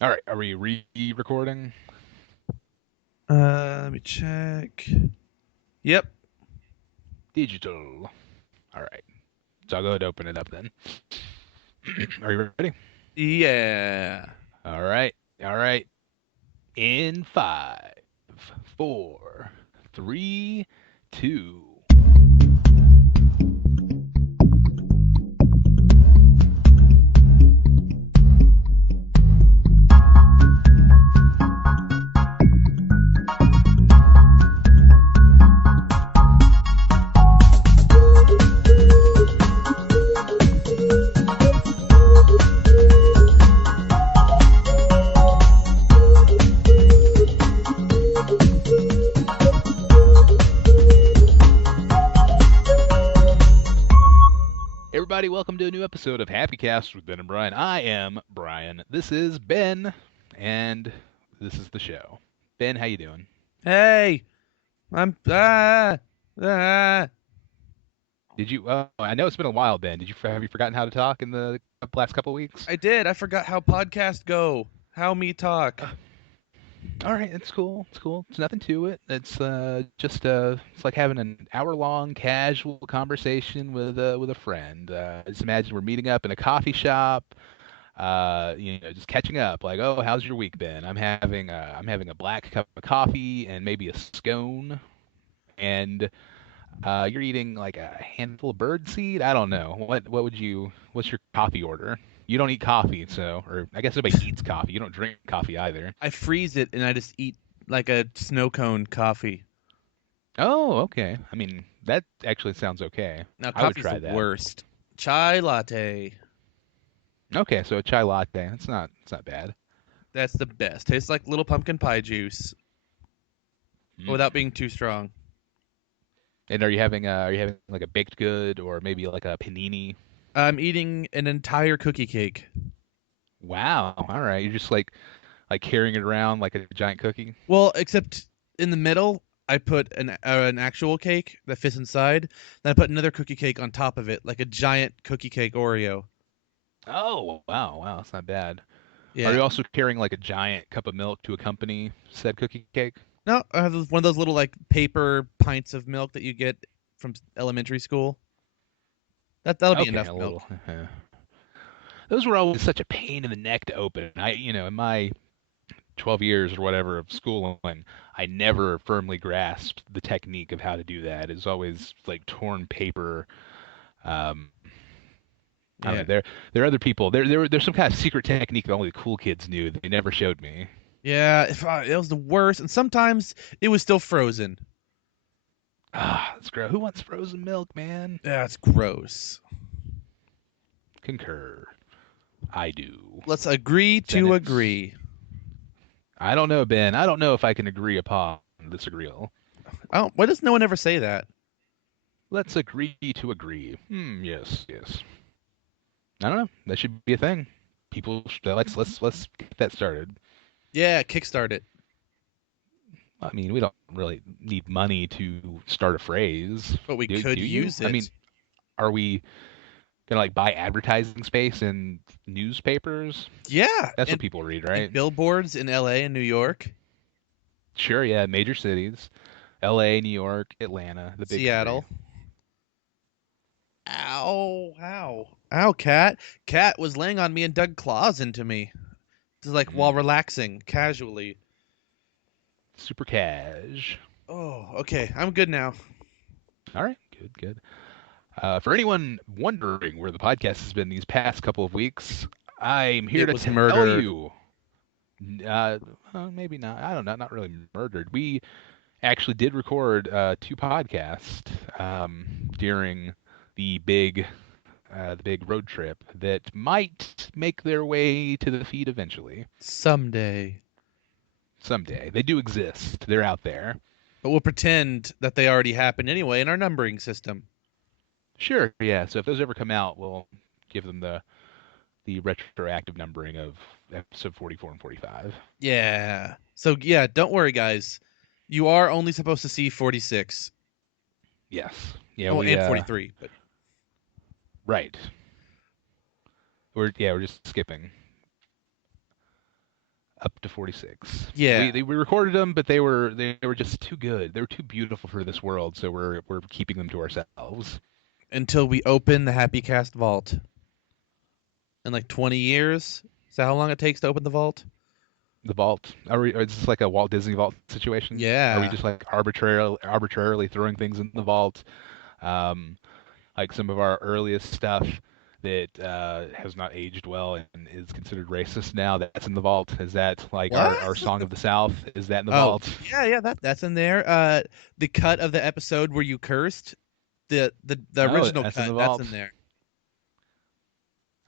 All right, are we re-recording? Let me check. Yep. Digital. All right, so I'll go ahead and open it up then. Are you ready? Yeah. All right, all right. In five, four, three, two. Everybody, welcome to a new episode of HappyCast with Ben and Brian. I am Brian. This is Ben, and this is the show. Ben, how you doing? Hey, I'm ah. Did you? I know it's been a while, Ben. Did you have you forgotten how to talk in the last couple of weeks? I did. I forgot how podcasts go. How me talk. All right, it's cool. It's cool. It's nothing to it. It's just it's like having an hour-long casual conversation with a friend. Just imagine we're meeting up in a coffee shop. Just catching up. Like, oh, how's your week been? I'm having a black cup of coffee and maybe a scone, and you're eating like a handful of bird seed. I don't know. What's your coffee order? You don't eat coffee, so, or I guess nobody eats coffee. You don't drink coffee either. I freeze it and I just eat like a snow cone coffee. Oh, okay. I mean, that actually sounds okay. Now I would coffee's the try that. worst. Chai latte. Okay, so a chai latte. It's not bad. That's the best. Tastes like little pumpkin pie juice without Mm. being too strong. And are you having like a baked good or maybe like a panini? I'm eating an entire cookie cake. Wow. All right. You're just like carrying it around like a giant cookie. Well, except in the middle, I put an actual cake that fits inside. Then I put another cookie cake on top of it, like a giant cookie cake Oreo. Oh, wow. Wow, that's not bad. Are Yeah. you also carrying like a giant cup of milk to accompany said cookie cake? No, I have one of those little like paper pints of milk that you get from elementary school. That'll be Okay, enough a milk. little. Those were always such a pain in the neck to open. In my 12 years or whatever of schooling, I never firmly grasped the technique of how to do that. It's always like torn paper. Um, I don't Yeah. know. There are other people. There's some kind of secret technique that only the cool kids knew that they never showed me. Yeah, it was the worst, and sometimes it was still frozen. Ah, that's gross. Who wants frozen milk, man? That's gross. Concur. I do. Let's agree Then to it's. agree. I don't know, Ben. I don't know if I can agree upon disagree. Why does no one ever say that? Let's agree to agree. Yes, yes. I don't know. That should be a thing. Let's get that started. Yeah, kickstart it. I mean, we don't really need money to start a phrase, But we do could you? use I mean, it. are we gonna like buy advertising space in newspapers? Yeah, That's what and people read, in right? billboards in LA and New York, Sure, yeah, major cities, L.A., New York, Atlanta, the big three. Seattle. Ow, ow. Ow, cat. Cat was laying on me and dug claws into me. Just like while Mm, relaxing, casually. super cash. Oh, okay. I'm good now. All right, good, good. For anyone wondering where the podcast has been these past couple of weeks, I'm here It to was tell murdered. you. Uh, Maybe not. I don't know. Not really murdered. We actually did record two podcasts during the big the big road trip that might make their way to the feed eventually. Someday. Someday. They do exist. They're out there. But we'll pretend that they already happened anyway in our numbering system. Sure, yeah. So if those ever come out, we'll give them the retroactive numbering of episode 44 and 45. Yeah. So, yeah, don't worry, guys. You are only supposed to see 46. Yes. Yeah, Oh, we and 43. But right. We're just skipping. up to 46. Yeah, We recorded them, but they were just too good. They were too beautiful for this world, so we're keeping them to ourselves. until we open the HappyCast vault in like 20 years. Is that how long it takes to open the vault? The vault. Is this like a Walt Disney vault situation? Are we Yeah. just like arbitrarily throwing things in the vault? Um, like some of our earliest stuff that has not aged well and is considered racist now. That's in the vault. Is that like What? our Song of the South? Is that in the Oh, vault? yeah, that's in there. The cut of the episode where you cursed, the Oh, original that's in cut, the that's vault. in there.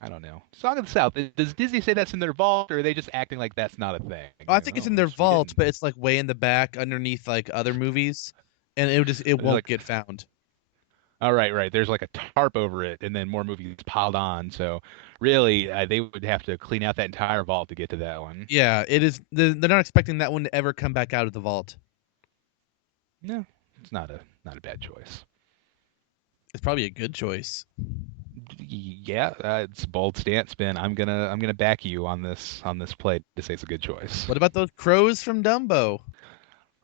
I don't know. Song of the South. Does Disney say that's in their vault, or are they just acting like that's not a thing? Oh, I Like, think it's in oh, their we vault, didn't. but it's like way in the back underneath like other movies, and it It's won't like, get found. all right, right. There's like a tarp over it, and then more movies piled on. So really, they would have to clean out that entire vault to get to that one. Yeah, it is. They're not expecting that one to ever come back out of the vault. No, it's not a bad choice. It's probably a good choice. Yeah, it's a bold stance, Ben. I'm gonna back you on this play to say it's a good choice. What about those crows from Dumbo?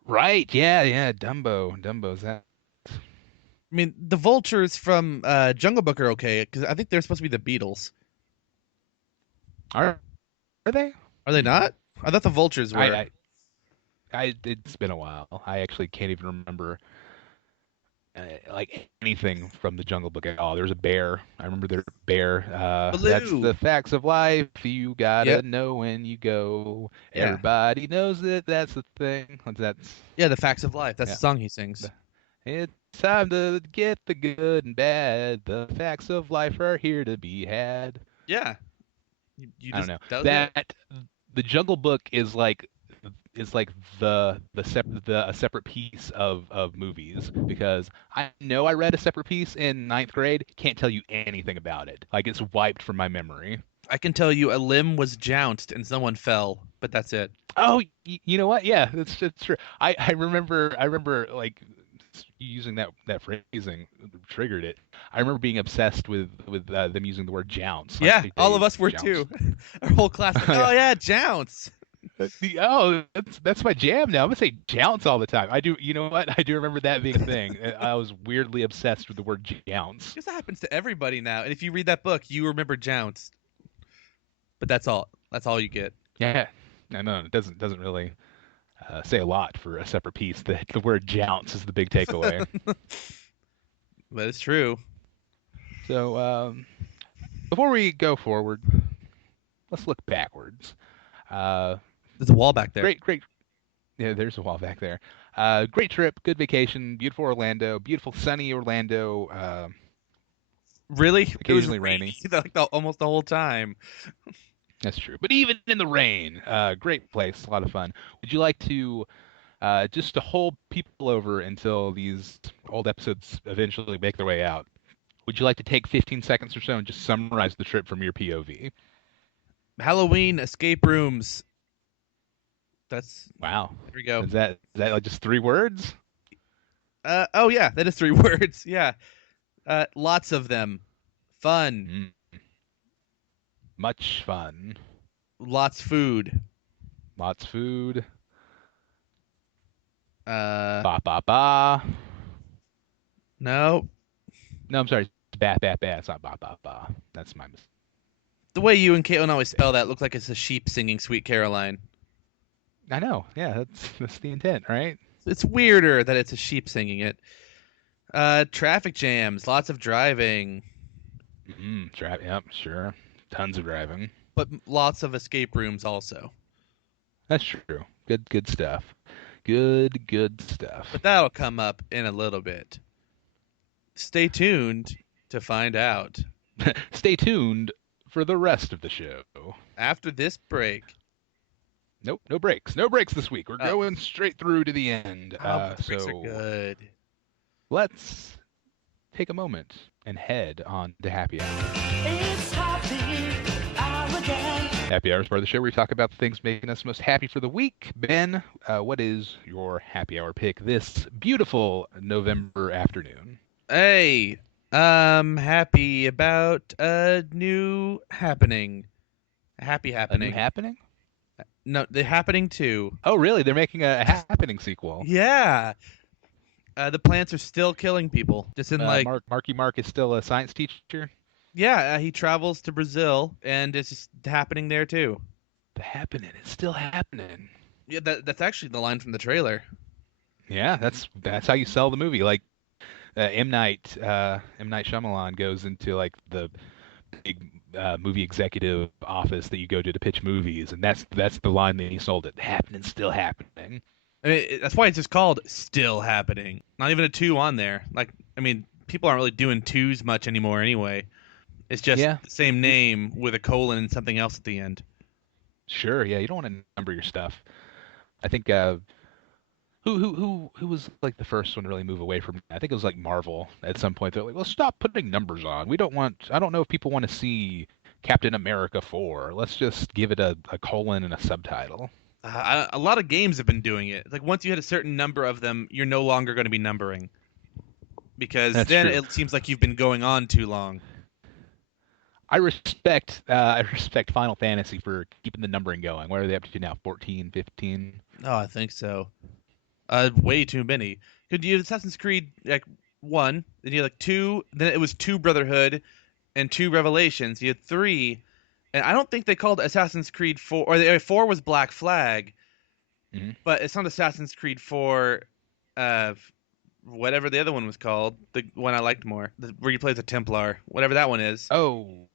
Right? Yeah, yeah. Dumbo's that. I mean, the vultures from Jungle Book are okay because I think they're supposed to be the Beatles. Are they? Are they Hmm. not? I thought the vultures I, were. I it's been a while. I actually can't even remember like anything from the Jungle Book at all. There's a bear. I remember there's a bear. That's Baloo. the facts of life. You gotta Yep. know when you go. Yeah. Everybody knows it. That's the thing. That's Yeah. The Facts of Life. That's yeah. the song he sings. It's time to get the good and bad. The facts of life are here to be had. Yeah. You I don't just know. that was it. That the Jungle Book is like a separate piece of movies because I know I read a separate piece in ninth grade. Can't tell you anything about it. Like it's wiped from my memory. I can tell you a limb was jounced and someone fell, but that's it. Oh, you know what? Yeah, that's true. I remember like using that phrasing triggered it. I remember being obsessed with them using the word jounce. Yeah, Like all of they us were jounce. too. Our whole class like, Yeah. oh yeah, jounce. Oh, that's my jam now. I'm gonna say jounce all the time. I do. You know what? I do remember that being a thing. I was weirdly obsessed with the word jounce. Because that happens to everybody now. And if you read that book, you remember jounce. But that's all. That's all you get. Yeah. No, it doesn't really say a lot for a separate piece. The word jounce is the big takeaway. But it's true. So before we go forward, let's look backwards. Uh, There's a wall back there. great. Yeah, there's a wall back there. Great trip, good vacation, beautiful Orlando, beautiful sunny Orlando. Really? It was Occasionally rainy. rainy like almost the whole time. That's true. But even in the rain, great place, a lot of fun. Would you like to just to hold people over until these old episodes eventually make their way out? Would you like to take 15 seconds or so and just summarize the trip from your POV? Halloween escape rooms. That's Wow. there we go. Is that like just 3 words? Oh yeah, that is 3 words. Yeah. Lots of them. Fun. Mm, much fun. Lots food. Lots food. Uh Ba ba ba. no. No, I'm sorry. It's ba ba ba. It's not ba ba ba. That's my mistake. The way you and Caitlin always spell that looks like it's a sheep singing Sweet Caroline. I know. Yeah, that's the intent, right? It's weirder that it's a sheep singing it. Traffic jams, lots of driving, Yep, sure. Tons of driving. but lots of escape rooms also. That's true. Good stuff. Good stuff. But that'll come up in a little bit. Stay tuned to find out. Stay tuned for the rest of the show. After this break. Nope, no breaks. No breaks this week. We're Oh, going straight through to the end. but the breaks are So good. let's take a moment and head on to Happy Hour. It's happy hour again. Happy Hour is part of the show where we talk about the things making us most happy for the week. Ben, what is your Happy Hour pick this beautiful November afternoon? Hey, happy about a new happening. A happy A new happening. happening? No, they're happening too. Oh, really? They're making a happening sequel. Yeah. The plants are still killing people. Just in like, Marky Mark is still a science teacher. yeah, he travels to Brazil, and it's just happening there too. The happening. It's still happening. Yeah, that's actually the line from the trailer. Yeah, that's how you sell the movie. Like M Night Shyamalan goes into like the big movie executive office that you go to pitch movies, and that's the line that he sold it. Happening, still happening. I mean, that's why it's just called Still Happening. Not even a 2 on there. Like, I mean, people aren't really doing 2s much anymore anyway. It's just Yeah, the same name with a colon and something else at the end. sure. Yeah, you don't want to number your stuff. I think who was like the first one to really move away from? I think it was like Marvel at some point. They're like, well, stop putting numbers on. We don't want. I don't know if people want to see Captain America 4. Let's just give it a colon and a subtitle. A lot of games have been doing it. Like, once you hit a certain number of them, you're no longer going to be numbering. Because That's then true. it seems like you've been going on too long. I respect Final Fantasy for keeping the numbering going. What are they up to now? 14, 15? Oh, I think so. Way too many. Could you Assassin's Creed like 1, then you had like 2, then it was 2 Brotherhood and 2 Revelations. You had 3, and I don't think they called Assassin's Creed 4, or 4 was Black Flag, Hmm. but it's not Assassin's Creed 4. Uh, Whatever the other one was called, the one I liked more, where you play as a Templar, whatever that one is. Oh,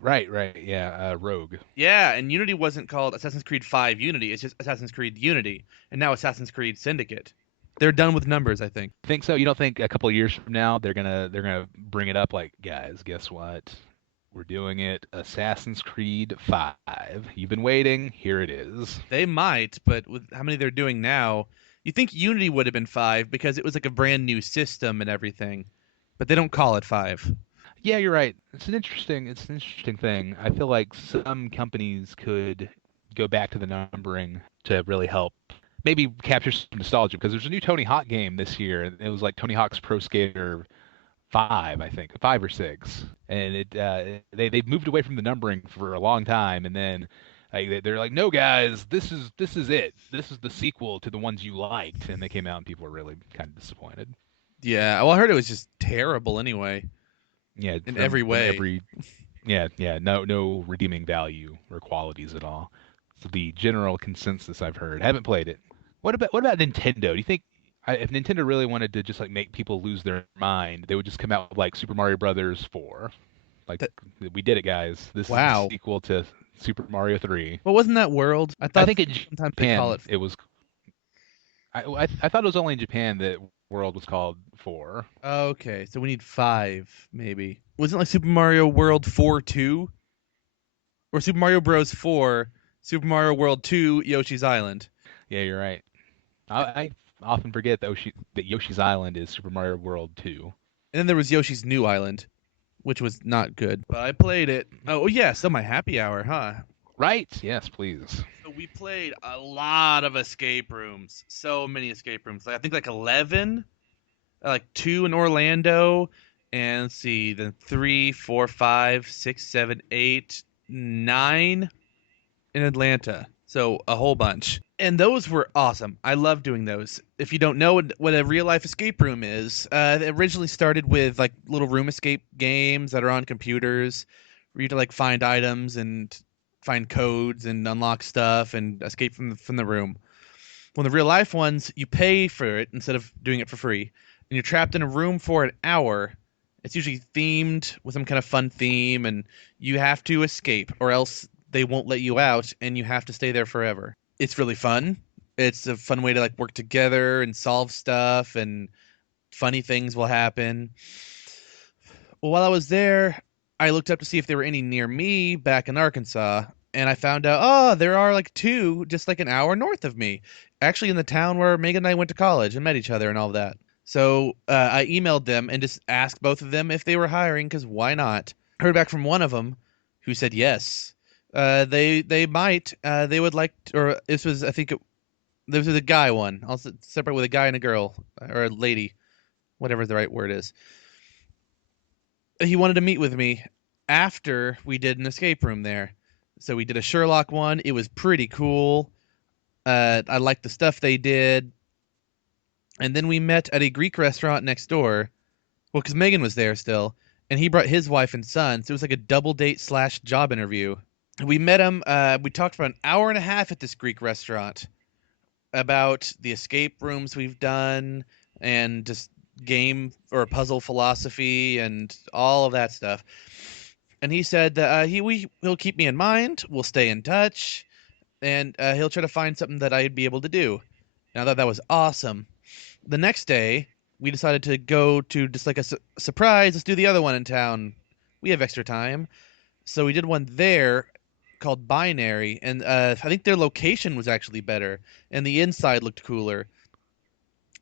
right, yeah, Rogue. Yeah, and Unity wasn't called Assassin's Creed 5 Unity. It's just Assassin's Creed Unity, and now Assassin's Creed Syndicate. They're done with numbers, I think. Think so? You don't think a couple of years from now they're gonna bring it up like, guys, guess what? We're doing it Assassin's Creed 5. You've been waiting. Here it is. They might, but with how many they're doing now, you think Unity would have been 5 because it was like a brand new system and everything, but they don't call it 5. Yeah, you're right. It's an interesting thing. I feel like some companies could go back to the numbering to really help maybe capture some nostalgia because there's a new Tony Hawk game this year. And it was like Tony Hawk's Pro Skater 5, I think, 5 or 6, and they've moved away from the numbering for a long time, and then they're like, no guys, this is it. This is the sequel to the ones you liked, and they came out and people were really kind of disappointed. Yeah, well, I heard it was just terrible anyway, Yeah, in every way. Yeah, no redeeming value or qualities at all. So the general consensus I've heard. Haven't played it. What about Nintendo? Do you think if Nintendo really wanted to just like make people lose their mind, they would just come out with like Super Mario Brothers 4? Like That, we did it, guys. This is the wow. sequel to Super Mario 3. Well, wasn't that World? I I thought think in sometimes they call Japan it. it was. I thought it was only in Japan that World was called 4. Okay, so we need 5, maybe. Wasn't it like Super Mario World 4 2? Or Super Mario Bros. 4, Super Mario World 2, Yoshi's Island. Yeah, you're right. I often forget that Yoshi's Island is Super Mario World 2. And then there was Yoshi's New Island, which was not good. But I played it. Oh, yeah, so my happy hour, huh? Right? Yes, please. So we played a lot of escape rooms. So many escape rooms. Like, I think like 11. Like 2 in Orlando. And let's see, then 3, 4, 5, 6, 7, 8, 9 in Atlanta. So a whole bunch. And those were awesome. I love doing those. If you don't know what a real life escape room is, it originally started with like little room escape games that are on computers where you to like find items and find codes and unlock stuff and escape from the room. When the real life ones, you pay for it instead of doing it for free. And you're trapped in a room for an hour. It's usually themed with some kind of fun theme, and you have to escape, or else they won't let you out, and you have to stay there forever. It's really fun. It's a fun way to like work together and solve stuff, and funny things will happen. Well, while I was there, I looked up to see if there were any near me back in Arkansas, and I found out, oh, there are like 2 just like an hour north of me, actually in the town where Megan and I went to college and met each other and all that. So I emailed them and just asked both of them if they were hiring, because why not? Heard back from one of them who said yes. They might. They would like to, or this was, I think this was a guy one. I'll separate with a guy and a girl, or a lady, whatever the right word is. He wanted to meet with me after we did an escape room there. So we did a Sherlock one. It was pretty cool. I liked the stuff they did. And then we met at a Greek restaurant next door. Well, because Megan was there still, and he brought his wife and son. So it was like a double date / job interview. We met him. We talked for an hour and a half at this Greek restaurant about the escape rooms we've done and just game or puzzle philosophy and all of that stuff. And he said that he'll keep me in mind. We'll stay in touch, and he'll try to find something that I'd be able to do. And I thought that was awesome. The next day, we decided to go to just like a surprise. Let's do the other one in town. We have extra time, so we did one there called Binary, and I think their location was actually better, and the inside looked cooler.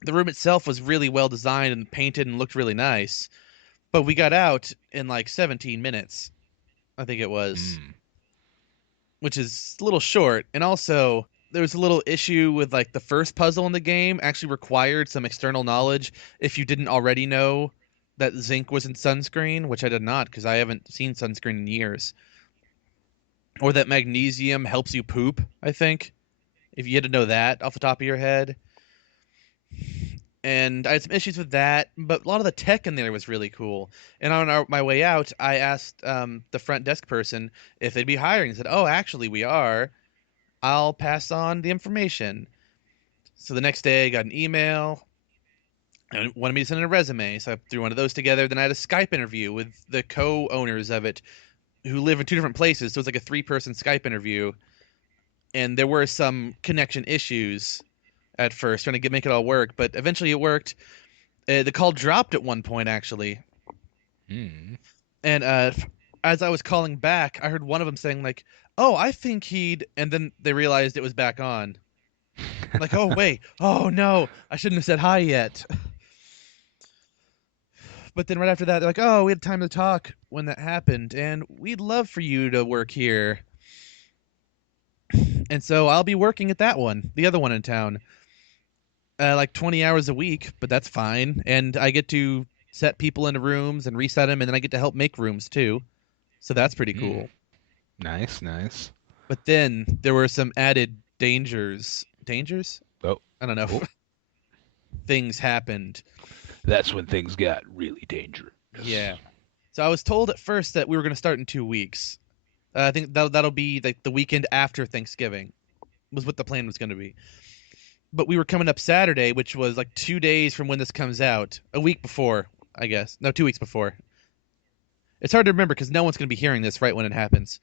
The room itself was really well designed and painted and looked really nice, but we got out in like 17 minutes, I think it was, which is a little short. And also, there was a little issue with like the first puzzle in the game actually required some external knowledge if you didn't already know that zinc was in sunscreen, which I did not because I haven't seen sunscreen in years. Or that magnesium helps you poop, I think. If you had to know that off the top of your head. And I had some issues with that, but a lot of the tech in there was really cool. And on my way out, I asked the front desk person if they'd be hiring. They said, "Oh, actually, we are. I'll pass on the information." So the next day, I got an email and wanted me to send in a resume. So I threw one of those together. Then I had a Skype interview with the co-owners of it, who live in 2 different places. So it's like a 3-person Skype interview. And there were some connection issues at first, trying to make it all work, but eventually it worked. The call dropped at one point, actually. And as I was calling back, I heard one of them saying, like, "Oh, I think he'd..." And then they realized it was back on. Like, "Oh, wait. Oh, no. I shouldn't have said hi yet." But then right after that, they're like, "Oh, we had time to talk when that happened, and we'd love for you to work here." And so I'll be working at that one, the other one in town. Like 20 hours a week, but that's fine. And I get to set people into rooms and reset them, and then I get to help make rooms too. So that's pretty cool. Nice, nice. But then there were some added dangers. Dangers? Oh. I don't know. Oh. Things happened. That's when things got really dangerous. Yeah. So I was told at first that we were going to start in 2 weeks. I think that'll be like the weekend after Thanksgiving was what the plan was going to be. But we were coming up Saturday, which was like 2 days from when this comes out. A week before, I guess. No, 2 weeks before. It's hard to remember because no one's going to be hearing this right when it happens.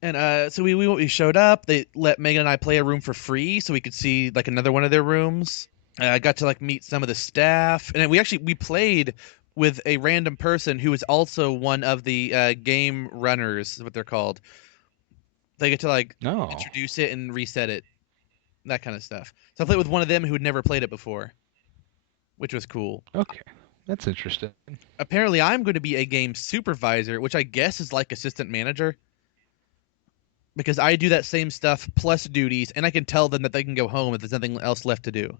And so we showed up. They let Megan and I play a room for free so we could see like another one of their rooms. I got to like meet some of the staff. And we played with a random person who is also one of the game runners, is what they're called. They get to like introduce it and reset it. That kind of stuff. So I played with one of them who had never played it before, which was cool. Okay, that's interesting. Apparently, I'm going to be a game supervisor, which I guess is like assistant manager, because I do that same stuff plus duties, and I can tell them that they can go home if there's nothing else left to do.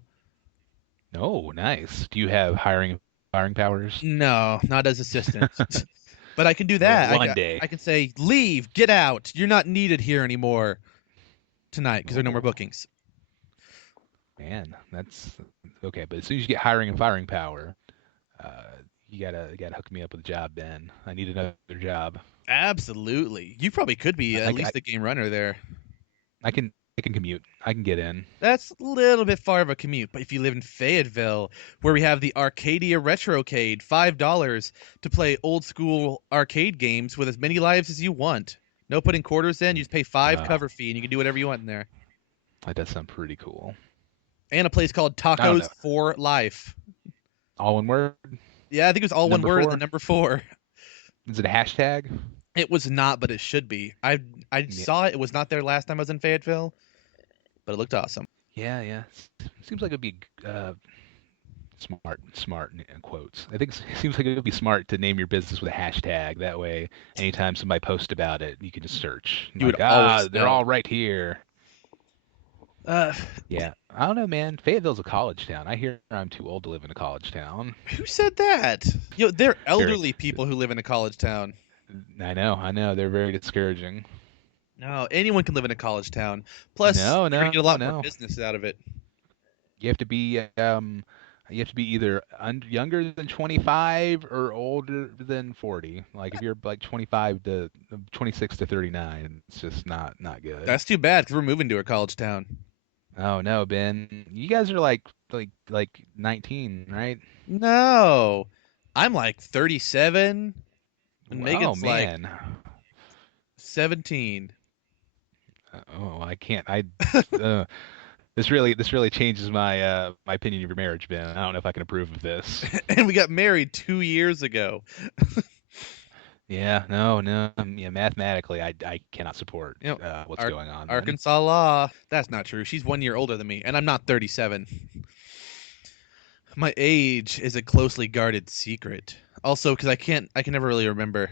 Oh, nice. Do you have hiring powers? No, not as assistant. But I can do that. Well, one day. I can say, "Leave, get out. You're not needed here anymore tonight because there are no more bookings." Man, that's okay. But as soon as you get hiring and firing power, you gotta hook me up with a job, Ben. I need another job. Absolutely. You probably could be at least a game runner there. I can commute. I can get in. That's a little bit far of a commute, but if you live in Fayetteville, where we have the Arcadia Retrocade, $5 to play old school arcade games with as many lives as you want. No putting quarters in. You just pay $5 cover fee, and you can do whatever you want in there. That does sound pretty cool. And a place called Tacos for Life. All one word? Yeah, I think it was all one word. The number 4. Is it a hashtag? It was not, but it should be. I saw it. It was not there last time I was in Fayetteville, but it looked awesome. Yeah. Seems like it'd be smart in quotes. I think it seems like it would be smart to name your business with a hashtag. That way, anytime somebody posts about it, you can just search. You would always they're all right here. Yeah, I don't know, man. Fayetteville's a college town. I hear I'm too old to live in a college town. Who said that? They're elderly people who live in a college town. I know. They're very discouraging. No, anyone can live in a college town. Plus, No, you're gonna no, get a lot more no. business out of it. You have to be you have to be either younger than 25 or older than 40. Like if you're like 25 to 26 to 39, it's just not good. That's too bad because we're moving to a college town. Oh no, Ben. You guys are like 19, right? No, I'm like 37, and Oh Megan's like man. 17. Oh, I can't. Uh, this really changes my opinion of your marriage, Ben. I don't know if I can approve of this. And we got married 2 years ago. Yeah, no, no. Yeah, mathematically, I cannot support You know, what's Ar- going on, Ben. Arkansas law. That's not true. She's 1 year older than me, and I'm not 37. My age is a closely guarded secret. Also, because I can never really remember.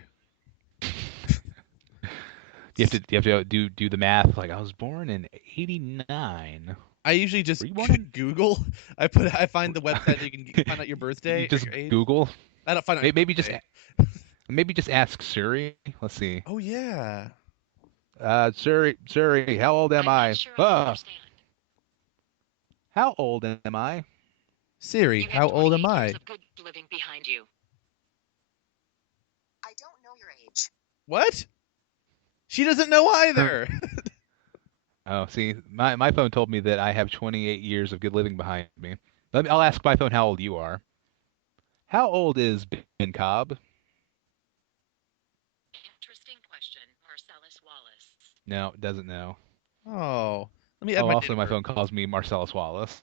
You have to do the math. Like I was born in '89. I usually just Were you born in? Google. I find the website that you can find out your birthday You or just your age. Google. I don't find out your Maybe just birthday. maybe just ask Siri. Let's see. Oh yeah. Siri, how old am I'm I? not sure I Ah, understand. how old am I? Siri, You have how old am 28 I? years of good living behind you. I don't know your age. What? She doesn't know either. Oh, see, my phone told me that I have 28 years of good living behind me. I'll ask my phone how old you are. How old is Ben Cobb? Interesting question, Marcellus Wallace. No, doesn't know. Oh, let me add Oh, my date also of my birth. phone calls me Marcellus Wallace.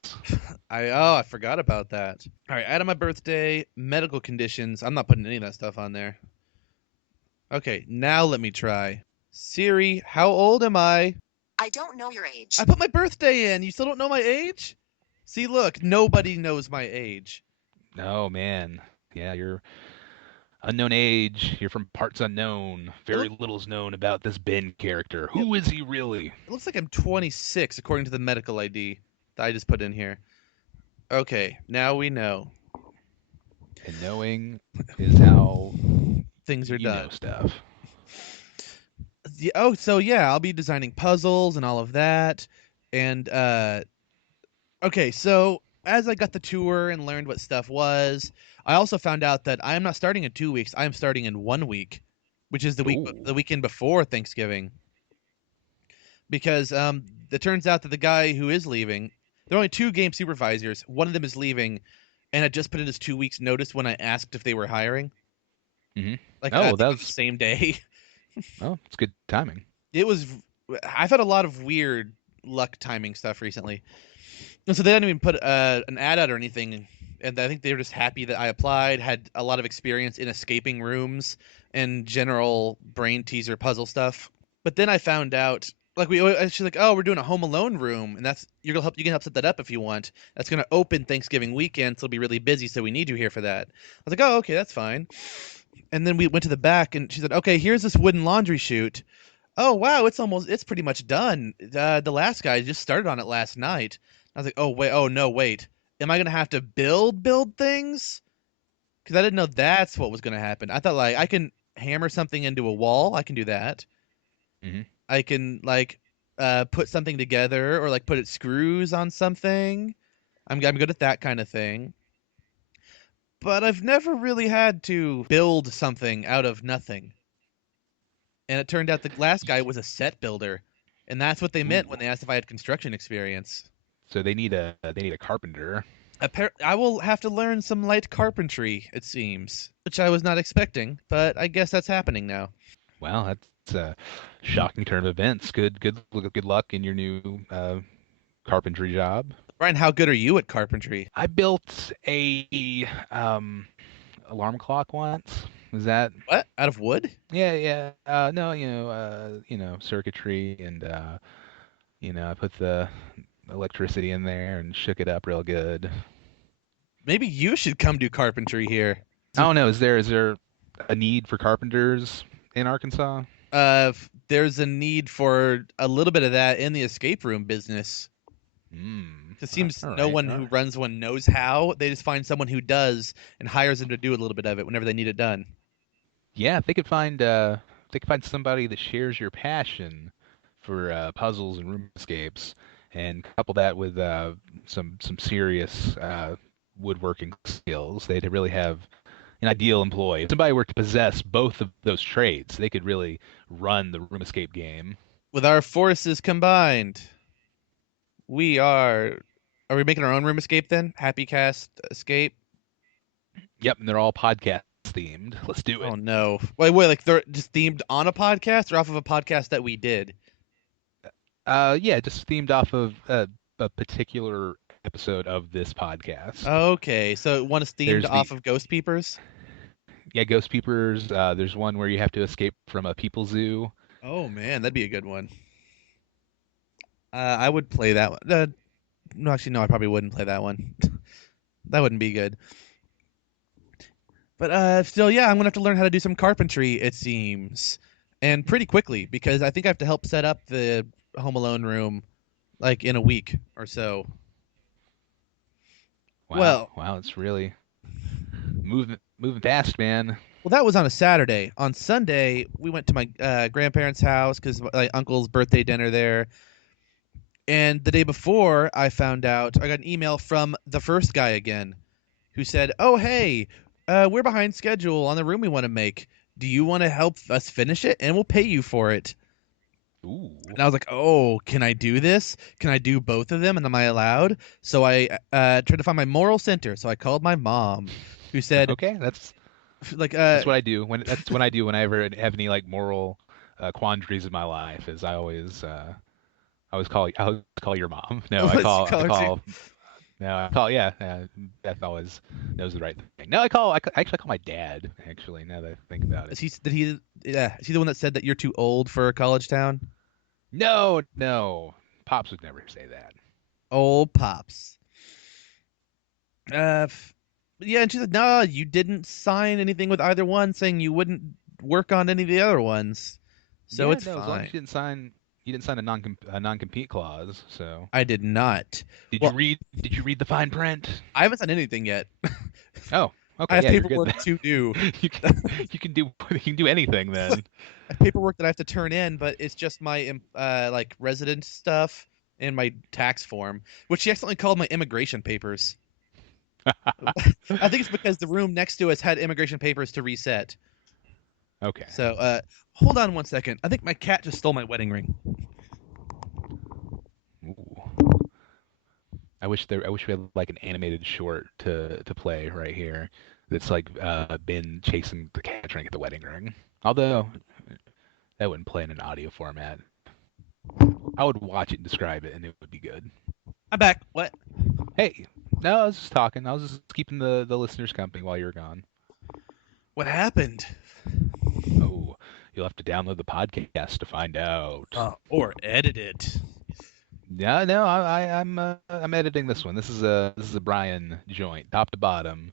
I forgot about that. All right, add my birthday, medical conditions. I'm not putting any of that stuff on there. Okay, now let me try. Siri, how old am I? I don't know your age. I put my birthday in. You still don't know my age? See, look, nobody knows my age. Oh man, yeah, you're unknown age. You're from parts unknown. Very little's known about this Ben character. Who is he really? It looks like I'm 26 according to the medical ID that I just put in here. Okay, now we know. And knowing is how Things are you know done. stuff. Yeah, oh, so yeah, I'll be designing puzzles and all of that. And okay, so as I got the tour and learned what stuff was, I also found out that I am not starting in 2 weeks. I am starting in 1 week, which is Ooh. the weekend before Thanksgiving. Because it turns out that the guy who is leaving, there are only two game supervisors. One of them is leaving, and I just put in his 2 weeks notice when I asked if they were hiring. Hmm. Like Oh, I well, think that on the was same day. oh, it's good timing. It was. I've had a lot of weird luck timing stuff recently, and so they didn't even put an ad out or anything. And I think they were just happy that I applied, had a lot of experience in escaping rooms and general brain teaser puzzle stuff. But then I found out, like she's like, oh, we're doing a Home Alone room, and that's you can help set that up if you want. That's gonna open Thanksgiving weekend, so it'll be really busy, so we need you here for that. I was like, oh, okay, that's fine. And then we went to the back, and she said, okay, here's this wooden laundry chute. Oh wow, it's pretty much done. The last guy just started on it last night. I was like, oh no, wait. Am I gonna have to build things? Because I didn't know that's what was gonna happen. I thought like I can hammer something into a wall. I can do that. Hmm. I can like put something together or like put it screws on something. I'm good at that kind of thing. But I've never really had to build something out of nothing. And it turned out the last guy was a set builder, and that's what they meant when they asked if I had construction experience. So they need a carpenter. I will have to learn some light carpentry, it seems, which I was not expecting, but I guess that's happening now. Well, that's a shocking turn of events. Good luck in your new carpentry job. Brian, how good are you at carpentry? I built a alarm clock once. Was that? What? Out of wood? Yeah, yeah. No, circuitry and I put the electricity in there and shook it up real good. Maybe you should come do carpentry here. I don't know. Is there a need for carpenters in Arkansas? There's a need for a little bit of that in the escape room business. It seems All no right, one all who right. runs one knows how. They just find someone who does and hires them to do a little bit of it whenever they need it done. Yeah, if they could find somebody that shares your passion for puzzles and room escapes, and couple that with some serious woodworking skills, they'd really have an ideal employee. If somebody were to possess both of those traits, they could really run the room escape game. With our forces combined, we are. Are we making our own room escape then? HappyCast escape. Yep, and they're all podcast themed. Let's do Oh it. no! Wait, like they're just themed on a podcast or off of a podcast that we did? Yeah, just themed off of a particular episode of this podcast. Okay, so one is themed There's the off of Ghost Peepers. Yeah, Ghost Peepers. There's one where you have to escape from a people zoo. Oh man, that'd be a good one. I would play that one. No, actually, no, I probably wouldn't play that one. That wouldn't be good. But still, yeah, I'm gonna have to learn how to do some carpentry. It seems, and pretty quickly because I think I have to help set up the Home Alone room like in a week or so. Wow, Well, wow, it's really moving fast, man. well, that was on a Saturday. On Sunday, we went to my grandparents' house because my uncle's birthday dinner there. And the day before, I found out I got an email from the first guy again, who said, "Oh, hey, we're behind schedule on the room we want to make. Do you want to help us finish it? And we'll pay you for it." Ooh, And I was like, "Oh, can I do this? Can I do both of them? And am I allowed?" So I tried to find my moral center. So I called my mom, who said, okay, "Like, that's what I do when that's what I do whenever I have any like moral quandaries in my life. Is I always call your mom. No, I let's call call I her too." call no, I call yeah. Beth always knows the right thing. No, actually I call my dad. Actually, now that I think about it. Is he the one that said that you're too old for a college town? No, no, Pops would never say that. Old pops. Yeah, and she said, "No, you didn't sign anything with either one saying you wouldn't work on any of the other ones, so Yeah, it's no, as long as fine." you didn't sign a non-compete clause. So I did not. did Well, did you read the fine print? I haven't signed anything yet. Oh, I okay, have yeah, you're good paperwork then. to do. You can do you can do anything then. I have paperwork that I have to turn in, but it's just my like resident stuff and my tax form, which she accidentally called my immigration papers. I think it's because the room next to us had immigration papers to reset. Okay. So, hold on one second. I think my cat just stole my wedding ring. Ooh. I wish we had like an animated short to play right here. That's like been chasing the cat trying to get the wedding ring. Although that wouldn't play in an audio format. I would watch it and describe it, and it would be good. I'm back. What? Hey, no, I was just talking. I was just keeping the listeners company while you were gone. What happened? Oh, you'll have to download the podcast to find out. Or edit it. Yeah, no, I'm editing this one. This is a Brian joint, top to bottom.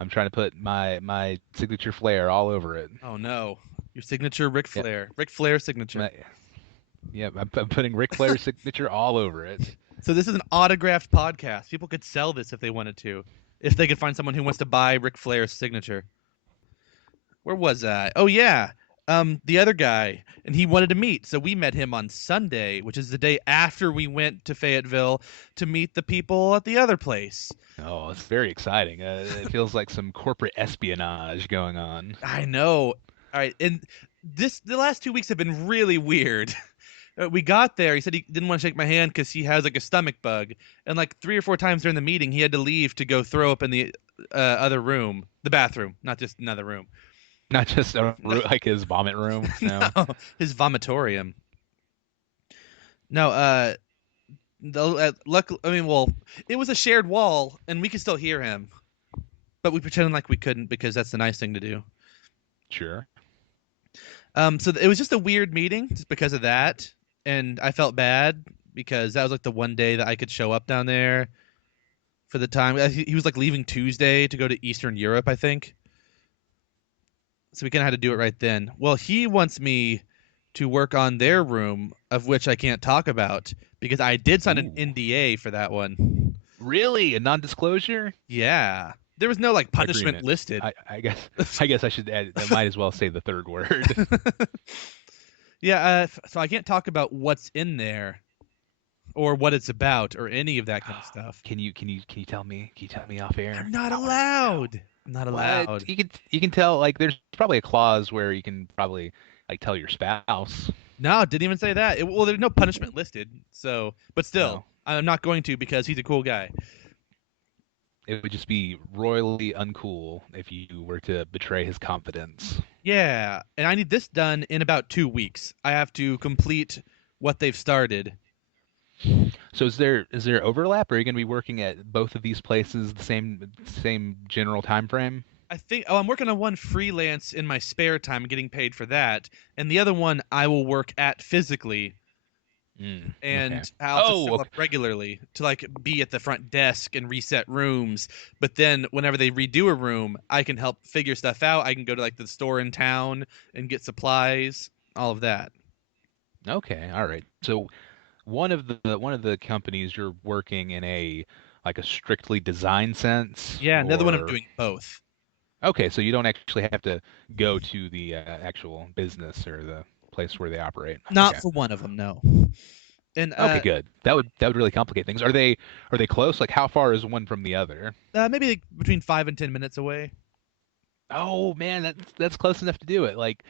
I'm trying to put my signature flair all over it. Oh no. Your signature Ric Yep. Flair. Ric Flair signature. My, yep, I'm putting Ric Flair's signature all over it. So this is an autographed podcast. People could sell this if they wanted to. If they could find someone who wants to buy Ric Flair's signature. Where was I? Oh yeah. The other guy, and he wanted to meet, so we met him on Sunday, which is the day after we went to Fayetteville to meet the people at the other place. Oh, it's very exciting. It feels like some corporate espionage going on. I know. All right, and the last 2 weeks have been really weird. We got there. He said he didn't want to shake my hand because he has like a stomach bug, and like 3 or 4 times during the meeting, he had to leave to go throw up in the other room, the bathroom, not just another room. Not just like his vomit room. No. No, his vomitorium. No, I mean, well, it was a shared wall, and we could still hear him, but we pretended like we couldn't because that's the nice thing to do. Sure. So it was just a weird meeting just because of that, and I felt bad because that was like the one day that I could show up down there for the time. He was like leaving Tuesday to go to Eastern Europe, I think. So we kind of had to do it right then. Well, he wants me to work on their room, of which I can't talk about because I did sign an Ooh. NDA for that one. Really? A non-disclosure? Yeah. There was no like punishment agreement. listed. I guess I should add. I might as well say the third word. Yeah, so I can't talk about what's in there or what it's about or any of that kind of stuff. Can you tell me? Can you tell me off air? I'm not I wanna know. allowed. I'm not allowed. What? You can tell, like, there's probably a clause where you can probably like tell your spouse. No, didn't even say that. Well, there's no punishment listed. So, but still, No. I'm not going to because he's a cool guy. It would just be royally uncool if you were to betray his confidence. Yeah, and I need this done in about 2 weeks. I have to complete what they've started. So is there overlap? Or are you going to be working at both of these places the same general time frame? I think. Oh, I'm working on one freelance in my spare time, getting paid for that, and the other one I will work at physically, and Okay. I'll have to Oh, show up regularly to like be at the front desk and reset rooms. But then whenever they redo a room, I can help figure stuff out. I can go to like the store in town and get supplies, all of that. okay, all right. So one of the companies you're working in a strictly design sense, Yeah, and the other one I'm or doing both. okay, so you don't actually have to go to the actual business or the place where they operate. Not Okay. for one of them, no. And Okay, good. That would really complicate things. Are they close? Like, how far is one from the other? maybe like between 5 and 10 minutes away. Oh man, that's close enough to do it. Like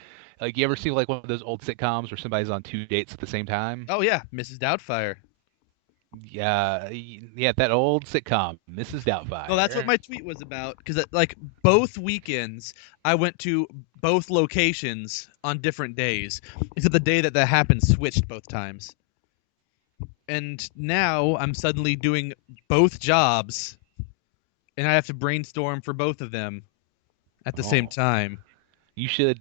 you ever see like one of those old sitcoms where somebody's on two dates at the same time? Oh yeah, Mrs. Doubtfire. Yeah, yeah, that old sitcom, Mrs. Doubtfire. No, that's what my tweet was about. Because like both weekends, I went to both locations on different days, except the day that happened switched both times. And now I'm suddenly doing both jobs, and I have to brainstorm for both of them at the same Oh. time. You should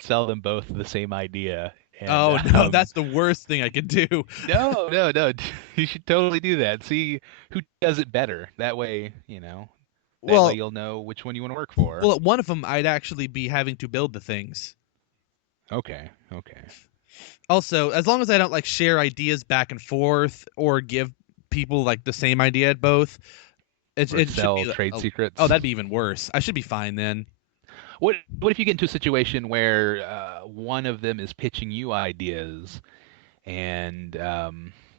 sell them both the same idea. And Oh no, that's the worst thing I could do. no. You should totally do that. See who does it better. That way, that way Well, you'll know which one you want to work for. well, at one of them I'd actually be having to build the things. Okay. Also, as long as I don't like share ideas back and forth or give people like the same idea at both, it Or should sell be. trade secrets. Oh, that'd be even worse. I should be fine then. What if you get into a situation where one of them is pitching you ideas, and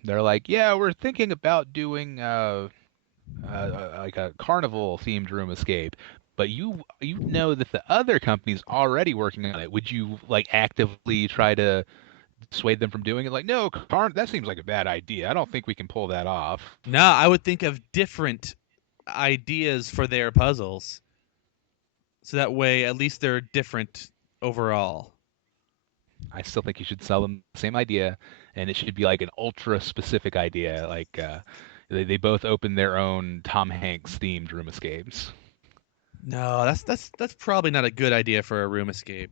they're like, "Yeah, we're thinking about doing like a carnival themed room escape," but you know that the other company's already working on it. Would you like actively try to dissuade them from doing it? Like, no, that seems like a bad idea. I don't think we can pull that off. No, I would think of different ideas for their puzzles, so that way at least they're different overall. I still think you should sell them the same idea, and it should be like an ultra specific idea. Like they both open their own Tom Hanks themed room escapes. No, that's probably not a good idea for a room escape.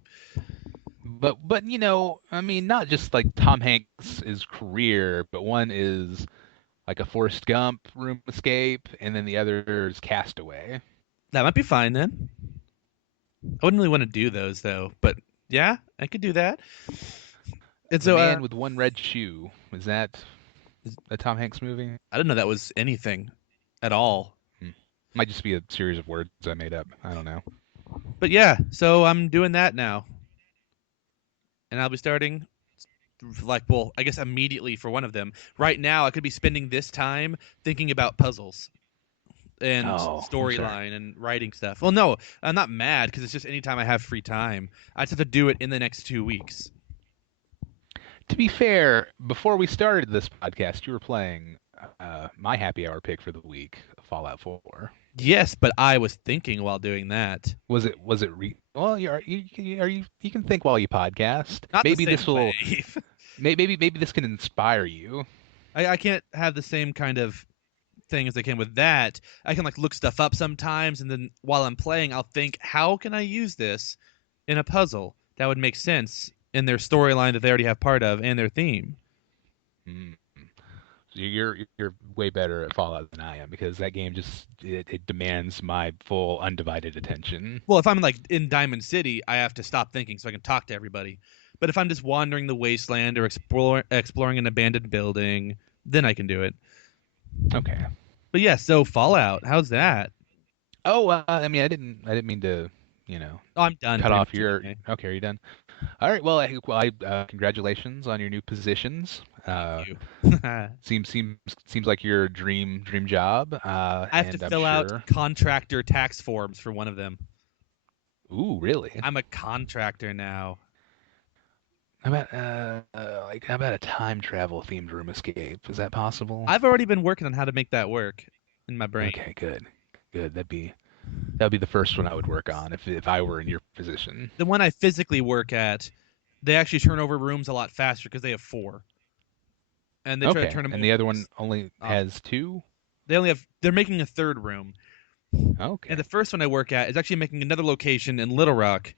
But I mean, not just like Tom Hanks' career, but one is like a Forrest Gump room escape, and then the other is Castaway. That might be fine then. I wouldn't really want to do those though, but yeah, I could do that. And The so Man with One Red Shoe, is that a Tom Hanks movie? I didn't know that was anything at all. Might just be a series of words I made up. I don't know. But yeah, so I'm doing that now. And I'll be starting like, well, I guess immediately for one of them. Right now I could be spending this time thinking about puzzles and Oh, I'm sorry. storyline and writing stuff. Well, no, I'm not mad because it's just anytime I have free time. I just have to do it in the next 2 weeks. To be fair, before we started this podcast, you were playing my happy hour pick for the week, Fallout 4. Yes, but I was thinking while doing that. Was it well, you can think while you podcast. Not Maybe the this same will way. maybe this can inspire you. I can't have the same kind of thing as I can with that. I can like look stuff up sometimes, and then while I'm playing, I'll think, how can I use this in a puzzle that would make sense in their storyline that they already have part of and their theme. Mm. So you're way better at Fallout than I am, because that game just it demands my full undivided attention. Well, if I'm like in Diamond City, I have to stop thinking so I can talk to everybody. But if I'm just wandering the wasteland or exploring an abandoned building, then I can do it. Okay. But yeah, so Fallout, how's that? Oh, I mean, I didn't mean to, you know, Oh, I'm done cut pretty off much your. anyway. Okay, are you done? All right. Congratulations on your new positions. Thank you. Seems like your dream job. I have to And I'm fill out sure. contractor tax forms for one of them. Ooh, really? I'm a contractor now. How about a time travel themed room escape? Is that possible? I've already been working on how to make that work in my brain. Okay, good, good. That'd be the first one I would work on if I were in your position. The one I physically work at, they actually turn over rooms a lot faster because they have 4, and they try to Okay, turn them and the over other one only often. has 2. They only have. They're making a 3rd room, and Okay. the first one I work at is actually making another location in Little Rock.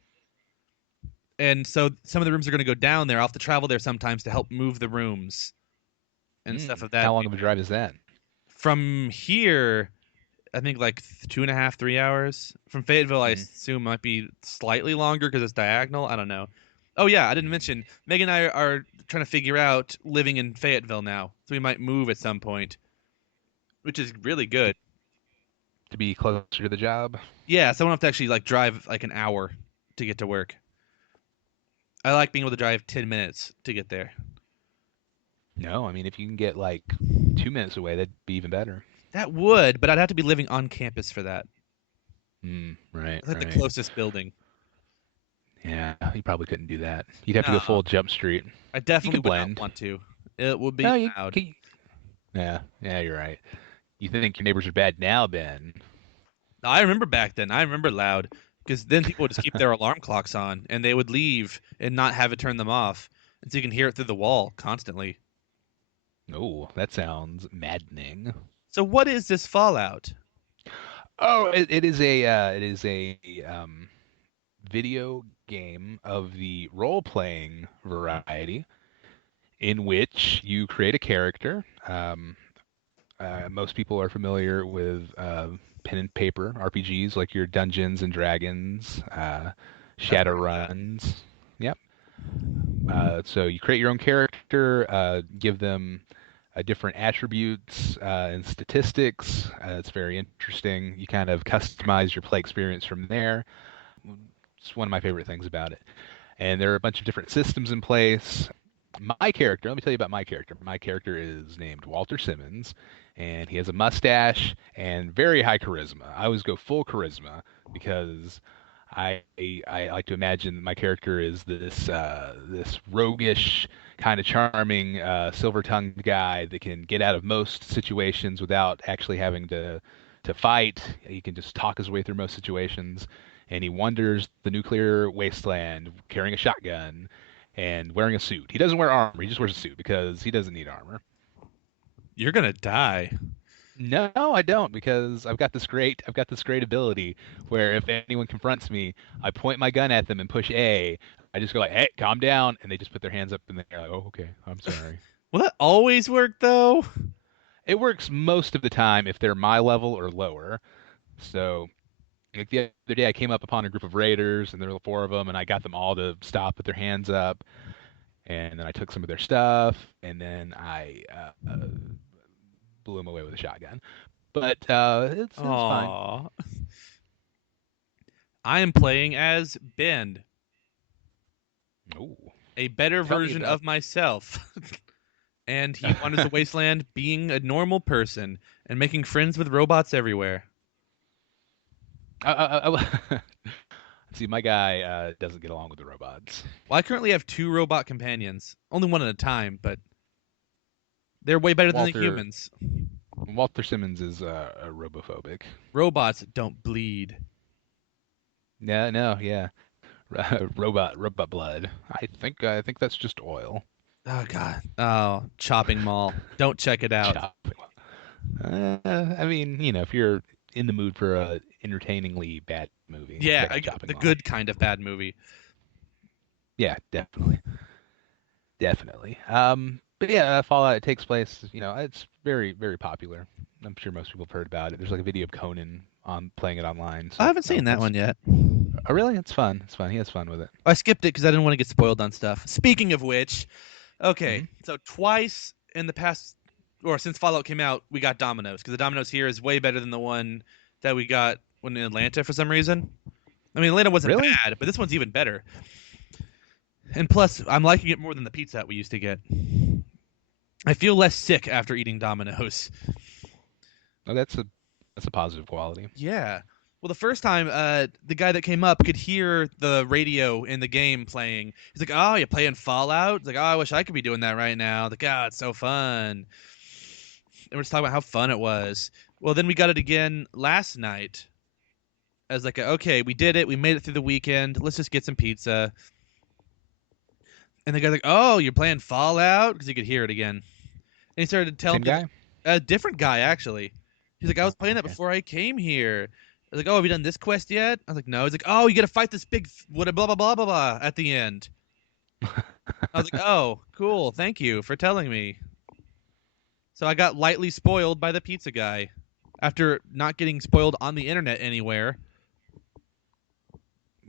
And so some of the rooms are going to go down there. I'll have to travel there sometimes to help move the rooms and stuff of that How long of a nature. drive is that? From here, I think like 2.5, 3 hours. From Fayetteville, I Mm. assume might be slightly longer because it's diagonal. I don't know. Oh yeah, I didn't mention Megan and I are trying to figure out living in Fayetteville now, so we might move at some point, which is really To, good. to be closer to the job? Yeah, so I don't have to actually like drive like an hour to get to work. I like being able to drive 10 minutes to get there. No, I mean if you can get like 2 minutes away, that'd be even better. That would, but I'd have to be living on campus for that. Right, It's like the right. closest building. Yeah, you probably couldn't do that. You'd have to go No, full Jump Street. I You definitely could would not blend. want to. It would be No, you, loud. can- yeah, yeah, you're right. You think your neighbors are bad now, Ben? I remember back then. I remember loud because then people would just keep their alarm clocks on and they would leave and not have it turn them off, and so you can hear it through the wall constantly. Oh, that sounds maddening. So what is this Fallout? Oh, it is a video game of the role-playing variety in which you create a character. Most people are familiar with pen and paper RPGs like your Dungeons and Dragons, I've heard of that. Shadowruns. Yep. So you create your own character, give them different attributes and statistics. It's very interesting. You kind of customize your play experience from there. It's one of my favorite things about it. And there are a bunch of different systems in place. My character, let me tell you about my character. My character is named Walter Simmons, and he has a mustache and very high charisma. I always go full charisma because I like to imagine my character is this roguish, kind of charming, silver-tongued guy that can get out of most situations without actually having to fight. He can just talk his way through most situations, and he wanders the nuclear wasteland carrying a shotgun and wearing a suit. He doesn't wear armor. He just wears a suit because he doesn't need armor. You're gonna die. No, I don't because I've got this great ability where if anyone confronts me, I point my gun at them and push A. I just go like, "Hey, calm down," and they just put their hands up in the air like, "Oh, okay, I'm sorry." Will that always work though? It works most of the time if they're my level or lower. So, like the other day, I came up upon a group of raiders, and there were 4 of them, and I got them all to stop with their hands up, and then I took some of their stuff, and then I blew them away with a shotgun. But it was fine. Aww. I am playing as Ben, Ooh, a better tell me version about. of myself. And he wanders the wasteland being a normal person and making friends with robots everywhere. See, my guy doesn't get along with the robots. Well, I currently have 2 robot companions, only one at a time, but they're way better than the Walter humans. Walter Simmons is robophobic. Robots don't bleed. Yeah, no, yeah, robot blood. I think that's just oil. Oh god. Oh, Chopping Mall. Don't check it out. Chop. I mean, if you're in the mood for a entertainingly bad movie, Yeah, check out Chopping the Mall. good kind of bad movie. Yeah, definitely, definitely. But yeah, Fallout it takes place. It's very, very popular. I'm sure most people have heard about it. There's like a video of Conan on playing it online. I So haven't seen that that's one yet. oh, really, it's fun. It's fun. He has fun with it. I skipped it because I didn't want to get spoiled on stuff. Speaking of which, Hmm. okay, so twice in the past, or since Fallout came out, we got Domino's because the Domino's here is way better than the one that we got when in Atlanta for some reason. I mean, Atlanta wasn't Really? bad, but this one's even better. And plus, I'm liking it more than the pizza Hut we used to get. I feel less sick after eating Domino's. Oh, that's a positive quality. Yeah. Well, the first time, the guy that came up could hear the radio in the game playing. He's like, "Oh, you're playing Fallout?" He's like, "Oh, I wish I could be doing that right now." Like, "Oh, it's so fun." And we're just talking about how fun it was. Well, then we got it again last night. I was like, "Okay, we did it. We made it through the weekend. Let's just get some pizza." And the guy's like, "Oh, you're playing Fallout?" Because he could hear it again. And he started telling Same me, guy? a different guy actually. He's like, "I was playing that Okay. before I came here." I was like, "Oh, have you done this quest yet?" I was like, "No." He's like, "Oh, you got to fight this big what blah blah blah blah blah at the end." I was like, "Oh, cool. Thank you for telling me." So I got lightly spoiled by the pizza guy after not getting spoiled on the internet anywhere.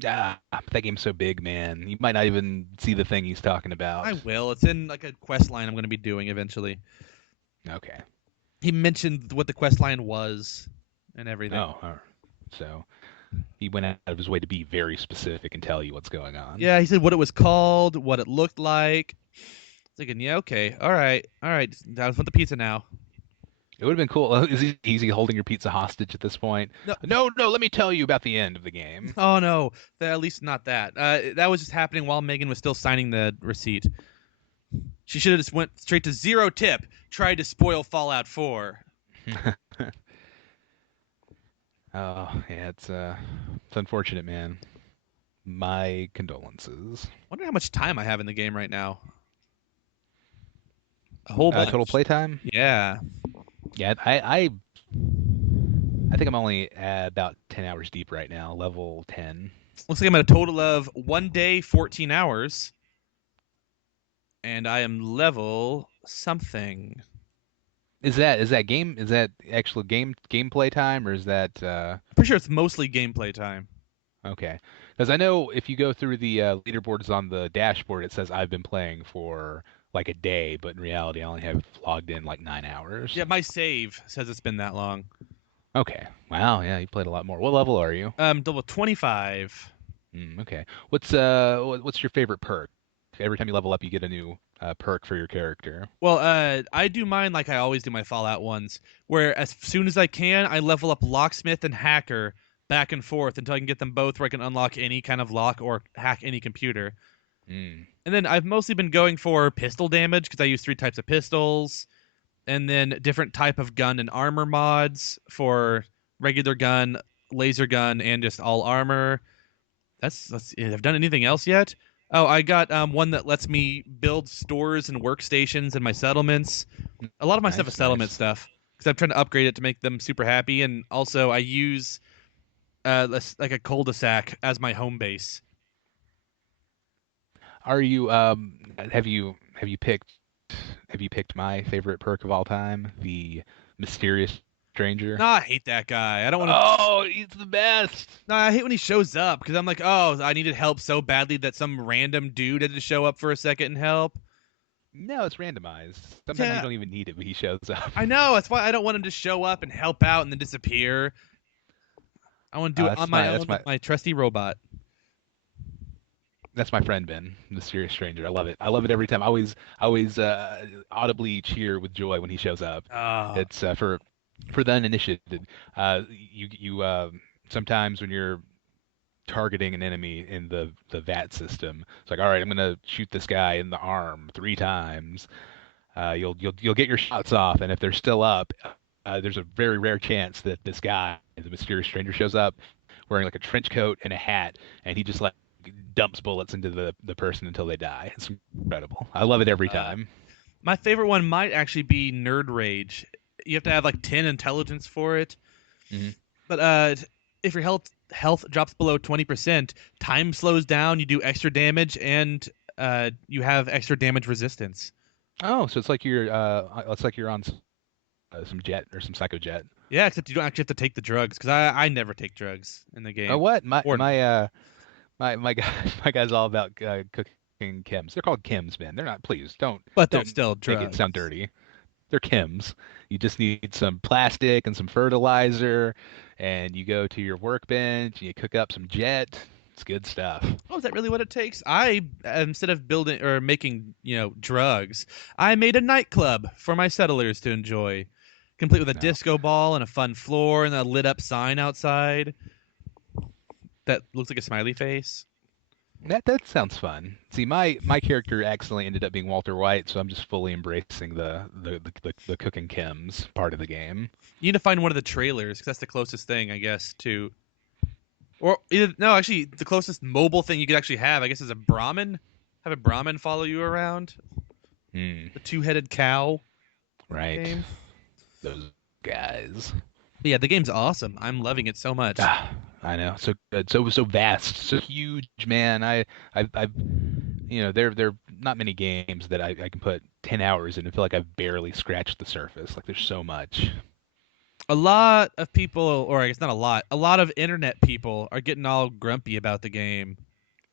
That game's so big, man. You might not even see the thing he's talking about. I will. It's in like a quest line I'm going to be doing eventually. Okay. He mentioned what the quest line was and everything. Oh, all right. So he went out of his way to be very specific and tell you what's going on. Yeah, he said what it was called, what it looked like. Thinking, yeah, okay, all right. I just want the pizza now. It would have been cool. Is he easy holding your pizza hostage at this point? No. No, let me tell you about the end of the game. Oh no, at least not that. That was just happening while Megan was still signing the receipt. She should have just went straight to 0 tip. Tried to spoil Fallout 4. Oh, yeah, it's unfortunate, man. My condolences. Wonder how much time I have in the game right now. A whole bunch. Total playtime? Yeah. Yeah, I think I'm only about 10 hours deep right now, level 10. Looks like I'm at a total of 1 day, 14 hours. And I am level something. Is that actual gameplay time, or is that Pretty sure it's mostly gameplay time. okay? Because I know if you go through the leaderboards on the dashboard, it says I've been playing for like a day, but in reality, I only have logged in like 9 hours. Yeah, my save says it's been that long. Okay. Wow. Yeah, you played a lot more. What level are you? Level 25. Okay. What's your favorite perk? Every time you level up, you get a new perk for your character. Well, I do mine like I always do my Fallout ones, where as soon as I can, I level up Locksmith and Hacker back and forth until I can get them both where I can unlock any kind of lock or hack any computer. Mm. And then I've mostly been going for pistol damage because I use 3 types of pistols, and then different type of gun and armor mods for regular gun, laser gun, and just all armor. That's it. I've done anything else yet? Oh, I got one that lets me build stores and workstations in my settlements. A lot of my stuff is Nice, settlement nice. stuff because I'm trying to upgrade it to make them super happy, and also I use like a cul-de-sac as my home base. Are you have you picked my favorite perk of all time, the mysterious stranger? No, I hate that guy. I don't want to. Oh, he's the best. No, I hate when he shows up because I'm like, oh, I needed help so badly that some random dude had to show up for a second and help. No, it's randomized. Sometimes Yeah. you don't even need it, but he shows up. I know. That's why I don't want him to show up and help out and then disappear. I want to do it on my own with my trusty robot. That's my friend Ben, mysterious stranger. I love it. I love it every time. I always audibly cheer with joy when he shows up. Oh, It's for the uninitiated. You sometimes when you're targeting an enemy in the VAT system, it's like, all right, I'm gonna shoot this guy in the arm 3 times. You'll get your shots off, and if they're still up, there's a very rare chance that this guy, the mysterious stranger, shows up wearing like a trench coat and a hat, and he just like dumps bullets into the person until they die. It's incredible. I love it every time. my favorite one might actually be Nerd Rage. You have to have like 10 intelligence for it. Mhm. But if your health drops below 20%, time slows down. You do extra damage, and you have extra damage resistance. Oh, so it's like you're on some jet or some psycho jet. Yeah, except you don't actually have to take the drugs because I never take drugs in the game. Oh, what? Or- My guy my guy's all about cooking chems. They're called chems, man. They're not. Please don't But they're don't still make it drugs. sound dirty. they're chems. You just need some plastic and some fertilizer, and you go to your workbench, and you cook up some jet. It's good stuff. Oh, is that really what it takes? I instead of building or making, drugs, I made a nightclub for my settlers to enjoy, complete with a No. disco ball and a fun floor and a lit up sign outside that looks like a smiley face. That sounds fun. See, my character accidentally ended up being Walter White, so I'm just fully embracing the cooking chems part of the game. You need to find one of the trailers because that's the closest thing, I guess, to. Or either no, actually, the closest mobile thing you could actually have, I guess, is a Brahmin. Have a Brahmin follow you around. Hmm. The two-headed cow Right. game. Those guys. But yeah, the game's awesome. I'm loving it so much. Ah, I know. So good. So vast. So huge, man. I've there are not many games that I can put 10 hours in and feel like I've barely scratched the surface. Like there's so much. A lot of people, or I guess not a lot of internet people are getting all grumpy about the game.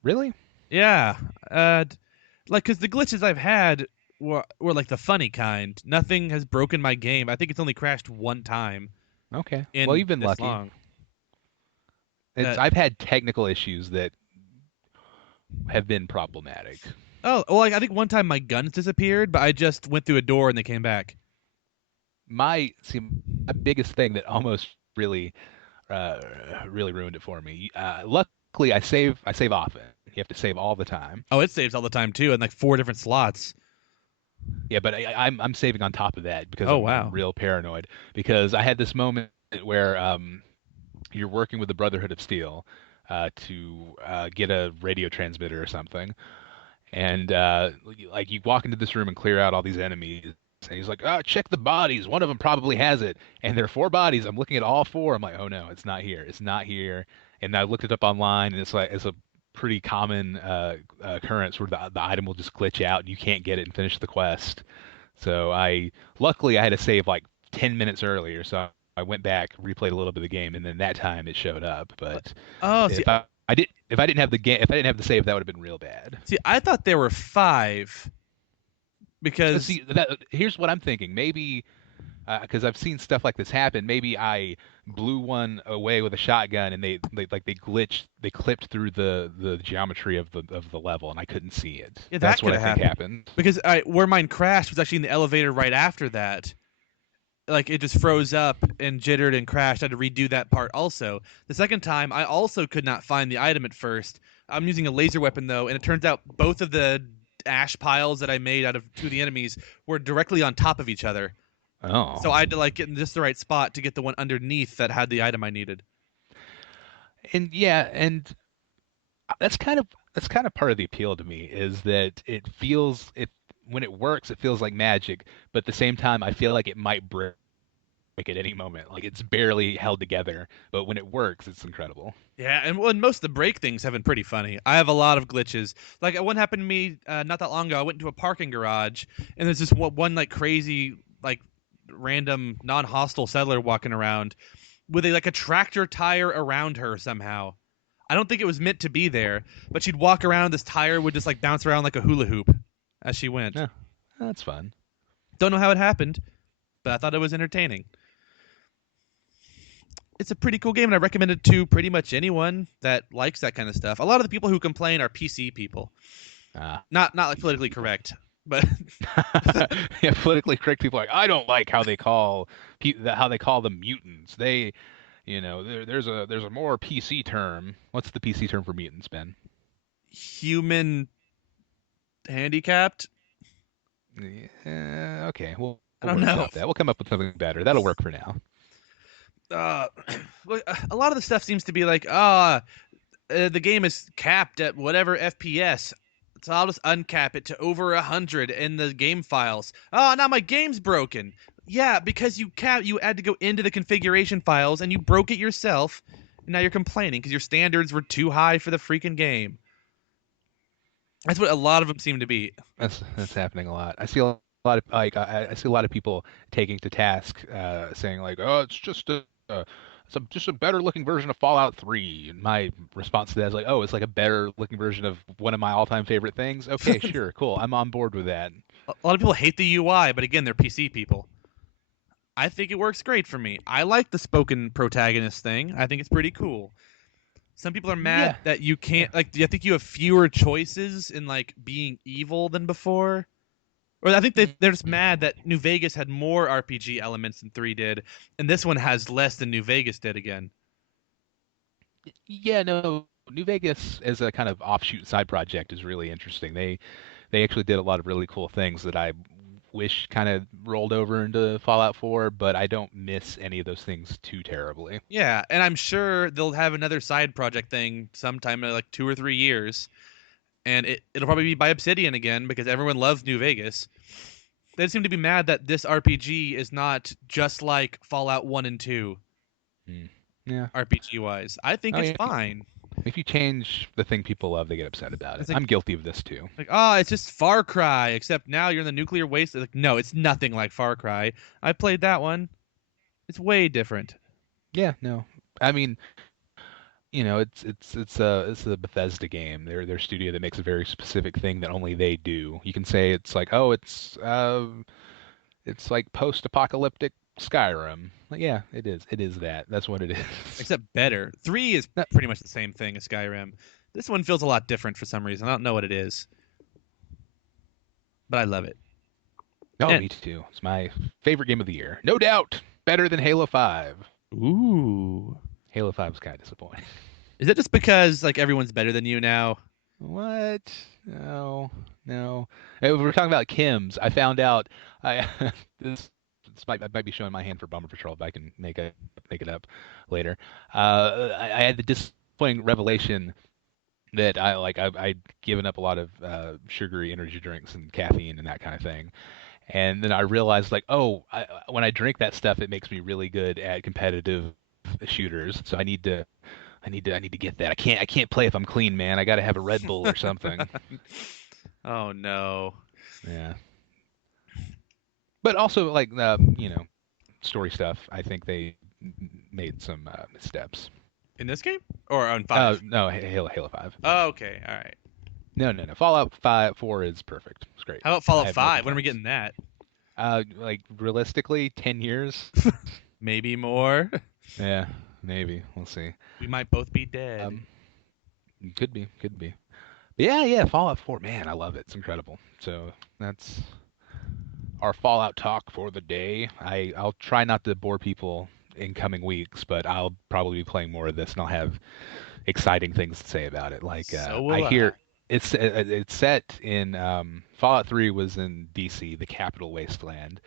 Really? Yeah. Because the glitches I've had were like the funny kind. Nothing has broken my game. I think it's only crashed one time. Okay. In Well, you've been this lucky. long. I've had technical issues that have been problematic. Oh, well, I think one time my guns disappeared, but I just went through a door and they came back. My biggest thing that almost really really ruined it for me. Luckily, I save often. You have to save all the time. Oh, it saves all the time too, in like 4 different slots. Yeah, but I'm saving on top of that because Oh, I'm wow. real paranoid. Because I had this moment where you're working with the Brotherhood of Steel to get a radio transmitter or something, and like you walk into this room and clear out all these enemies. And he's like, "Oh, check the bodies. One of them probably has it." And there are 4 bodies. I'm looking at all 4. I'm like, "Oh no, it's not here. It's not here." And I looked it up online, and it's a pretty common occurrence where the item will just glitch out and you can't get it and finish the quest. So luckily I had to save like 10 minutes earlier, so I went back, replayed a little bit of the game, and then that time it showed up. But Oh, see, if I didn't have if I didn't have the save, that would have been real bad. I thought there were 5 because See, here's what I'm thinking. Maybe because I've seen stuff like this happen. Maybe I blew one away with a shotgun, and they clipped through the geometry of the level, and I couldn't see it. Yeah, that That's what coulda I think happened. because where mine crashed was actually in the elevator right after that. Like it just froze up and jittered and crashed. I had to redo that part also. The second time, I also could not find the item at first. I'm using a laser weapon though, and it turns out both of the ash piles that I made out of 2 of the enemies were directly on top of each other. Oh. So I had to like get in just the right spot to get the one underneath that had the item I needed. And yeah, and that's kind of part of the appeal to me is that it when it works, it feels like magic, but at the same time, I feel like it might break at any moment. Like it's barely held together, but when it works, it's incredible. Yeah, and most of the break things have been pretty funny. I have a lot of glitches. Like one happened to me not that long ago. I went into a parking garage, and there's this one like crazy like random non-hostile settler walking around with a tractor tire around her somehow. I don't think it was meant to be there, but she'd walk around. This tire would just like bounce around like a hula hoop as she went. Yeah, that's fun. Don't know how it happened, but I thought it was entertaining. It's a pretty cool game, and I recommend it to pretty much anyone that likes that kind of stuff. A lot of the people who complain are PC people. Not like politically correct, but Yeah, politically correct people are like I don't like how they call them mutants. They, there's a more PC term. What's the PC term for mutants, Ben? human handicapped. Yeah, okay, I don't workshop know. that. We'll come up with something better. That'll work for now. A lot of the stuff seems to be like, the game is capped at whatever FPS. So I'll just uncap it to over 100 in the game files. Oh, now my game's broken. Yeah, because you had to go into the configuration files and you broke it yourself. And now you're complaining because your standards were too high for the freaking game. That's what a lot of them seem to be. That's happening a lot. I see a lot of I see a lot of people taking to task, saying like, "Oh, it's just just a better looking version of Fallout 3. And my response to that is like, oh, it's like a better looking version of one of my all-time favorite things. Okay, sure, cool. I'm on board with that. A lot of people hate the UI, but again, they're PC people. I think it works great for me. I like the spoken protagonist thing. I think it's pretty cool. Some people are mad Yeah. that you can't like. I think you have fewer choices in like being evil than before. Or I think they're just mad that New Vegas had more RPG elements than 3 did, and this one has less than New Vegas did again. Yeah, no, New Vegas as a kind of offshoot side project is really interesting. They actually did a lot of really cool things that I wish kind of rolled over into Fallout 4, but I don't miss any of those things too terribly. Yeah, and I'm sure they'll have another side project thing sometime in like 2 or 3 years, and it'll probably be by Obsidian again because everyone loves New Vegas. They seem to be mad that this RPG is not just like Fallout 1 and 2 Yeah. RPG wise. I think Oh, it's yeah. fine. If you change the thing people love, they get upset about it. It's like- I'm guilty of this too. Like, oh, it's just Far Cry, except now you're in the nuclear waste. Like, no, it's nothing like Far Cry. I played that one. It's way different. Yeah, no. I mean, it's a Bethesda game. They're their studio that makes a very specific thing that only they do. You can say it's like, oh, it's like post-apocalyptic Skyrim. Like, yeah, it is. It is that. That's what it is. Except better. 3 is No. pretty much the same thing as Skyrim. This one feels a lot different for some reason. I don't know what it is. But I love it. Oh, And- me too. It's my favorite game of the year. No doubt. Better than Halo 5. Ooh. Halo 5 is kind of disappointing. Is that just because like everyone's better than you now? What? No, no. Hey, we were talking about Kim's. I found out I I might be showing my hand for Bummer Patrol, but I can make it up later. I had the disappointing revelation that I'd given up a lot of sugary energy drinks and caffeine and that kind of thing. And then I realized like, oh, when I drink that stuff, it makes me really good at competitive shooters. So I need to get that. I can't play if I'm clean, man. I got to have a Red Bull or something. Oh no. Yeah. But also like story stuff. I think they made some missteps. In this game? Or on 5? No, Halo 5. Oh, okay. All right. No. Fallout 4 is perfect. It's great. How about I Fallout have no 5? When are we complaints. getting that? Like realistically, 10 years. Maybe more. Yeah, maybe. We'll see. We might both be dead. Could be. But yeah. Fallout 4, man, I love it. It's incredible. So that's our Fallout talk for the day. I'll try not to bore people in coming weeks, but I'll probably be playing more of this, and I'll have exciting things to say about it. Like So will I hear I. it's set in Fallout 3 was in DC, the capital wasteland,